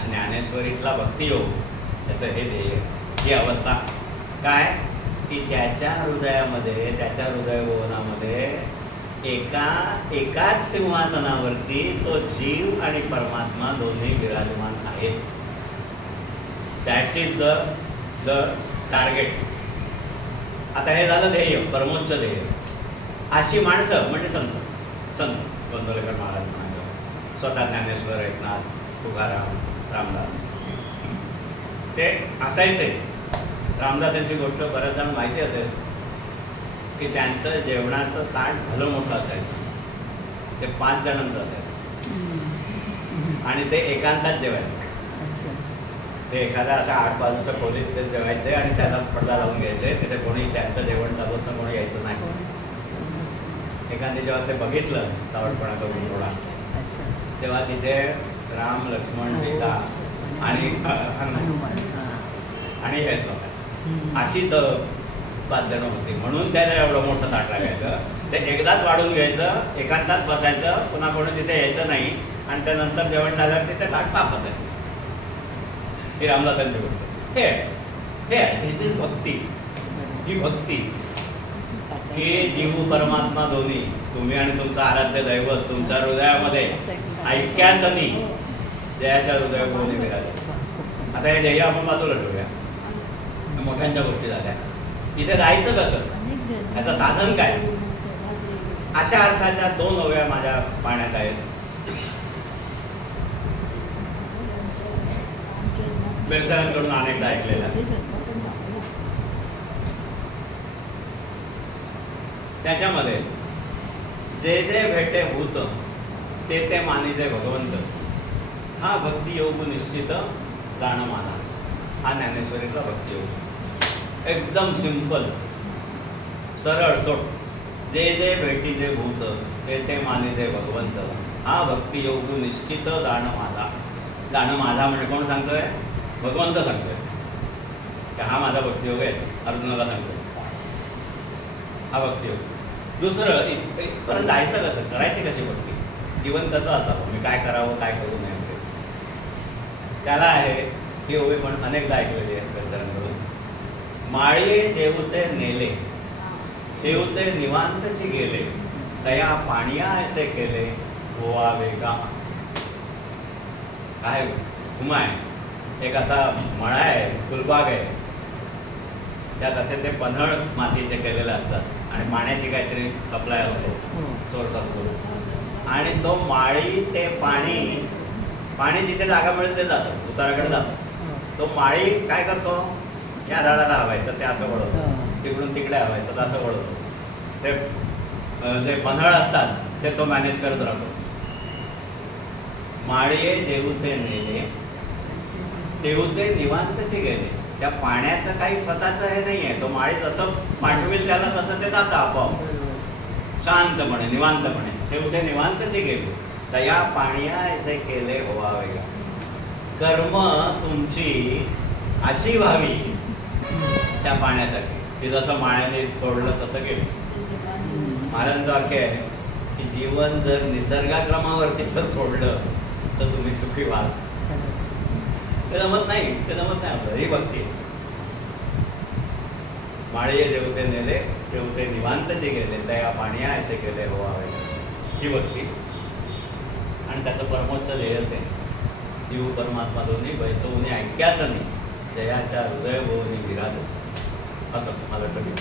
ज्ञानेश्वरीतला भक्तियोग त्याचं हे ध्येय, ही अवस्था काय की त्याच्या हृदयामध्ये, त्याच्या हृदयभुवनामध्ये एकाच सिंहासनावरती तो जीव आणि परमात्मा दोन्ही विराजमान आहेत. That is the target. आता हे झालं ध्येय, परमोच्च ध्येय. अशी माणसं म्हणजे संत गोंदवलेकर महाराज म्हणाले, स्वतः ज्ञानेश्वर, एकनाथ, तुकाराम, रामदास ते असायचे. रामदासांची गोष्ट बऱ्याच जण माहिती असेल की त्यांचं जेवणाचं ताट भलं मोठं असायचं. ते 5 जणांचं असायचं आणि ते एकांतात जेवायचे. ते एखाद्या अशा 8 बाजूच्या खोलीत ते जेवायचे आणि त्याला पडदा लावून घ्यायचे. तिथे कोणी त्यांचं जेवण चालू असतं, कोणी यायचं नाही. एखादे जेव्हा ते बघितलं तावडपणा करून थोडा, तेव्हा तिथे राम, लक्ष्मण, सीता आणि हे स्वतः अशीच 5 जण होती. म्हणून त्याला एवढं मोठं ताट लागायचं. ते एकदाच वाढून घ्यायचं, एकांतात बसायचं, पुन्हा कोणी तिथे यायचं नाही आणि त्यानंतर जेवण झाल्यावर तिथे ताट साफ असायचं. ही रामदासांची गोष्ट. हे धिस इज भक्ती. ही भक्ती की जीव परमात्मा दोन्ही, तुम्ही आणि तुमचं आराध्य दैवत तुमच्या हृदयामध्ये ऐक्यासनी जयाच्या हृदयाभोवती विराजते. आता हे ध्येय आपण बाजूला ठेवूया, मोठ्यांच्या गोष्टी झाल्या. इथे जायचं कसं, याचं साधन काय? अशा अर्थाच्या 2 ओव्या माझ्या पाण्यात आहेत. बेलसरांकडून अनेकदा ऐकलेला. त्याच्यामध्ये जे जे भेटे भूत ते मानिते भगवंत, हा भक्तियोग निश्चित जाण माना. हा ज्ञानेश्वरीतला भक्तियोग एकदम सिंपल, सरळ सोट. जे जे भेटीचे भूत ते मानिते भगवंत, हा भक्तियोग निश्चित जाण माझा. जाण माझा म्हणजे कोण सांगतोय? भगवंत सांगतोय की हा माझा भक्तियोग आहे. अर्जुनाला सांगतोय हा भक्तियोग. दुसरं, इथपर्यंत जायचं कसं, करायची कशी भक्ती, जीवन कसं असावं, मी काय करावं, काय करू नये, त्याला आहे ही ओवी पण अनेकदा ऐकलेली आहे बेलसरांकडून. माळी जेवते नेले, तेवते निवांतची गेले, तया पाणिया ऐसे केले गोवा वेगा. काय खुमा आहे, एक असा मळा आहे, फुलबाग आहे, त्यात असे ते पन्हाळ मातीचे केलेले असतात आणि पाण्याची काहीतरी सप्लाय असतो, सोर्स असतो. आणि तो माळी ते पाणी जिथे जागा मिळेल ते जातं, उताराकडे जातं. तो माळी काय करतो, या झाडाला हवाय तर ते असं वळवतो, तिकडून तिकडे हवाय तर असं वळवतो. ते जे पन्हाळ असतात ते तो मॅनेज करत राहतो. माळी जेवते नेले, तेवते निवांतचे गेले. त्या पाण्याचं काही स्वतःचं हे नाही आहे. तो माळी जसं पाठवेल त्याला तसं ते जातं आपोआप, शांतपणे, निवांतपणे. तेवते निवांतचे गेले, तया पाणिया ऐसे केले होवा वेगा. कर्म तुमची अशी व्हावी त्या पाण्यासाठी की जसं माळ्याने सोडलं तसं गेलं. महाराजांचं वाक्य आहे की जीवन जर निसर्गाक्रमावरती जर सोडलं तर तुम्ही सुखी व्हाल. ते जमत नाही आपलं. ही भक्ती. माळी जेवते नेले, तेवते निवांतचे गेले, तया पाणिया ऐसे केले होवा वेगा. ही भक्ती. आणि त्याचं परमोच्च ध्येय ते जीव परमात्मा दोन्ही बैसवून ऐक्यासनी जयाच्या हृदयभोवनी विराजते. असं मला कधी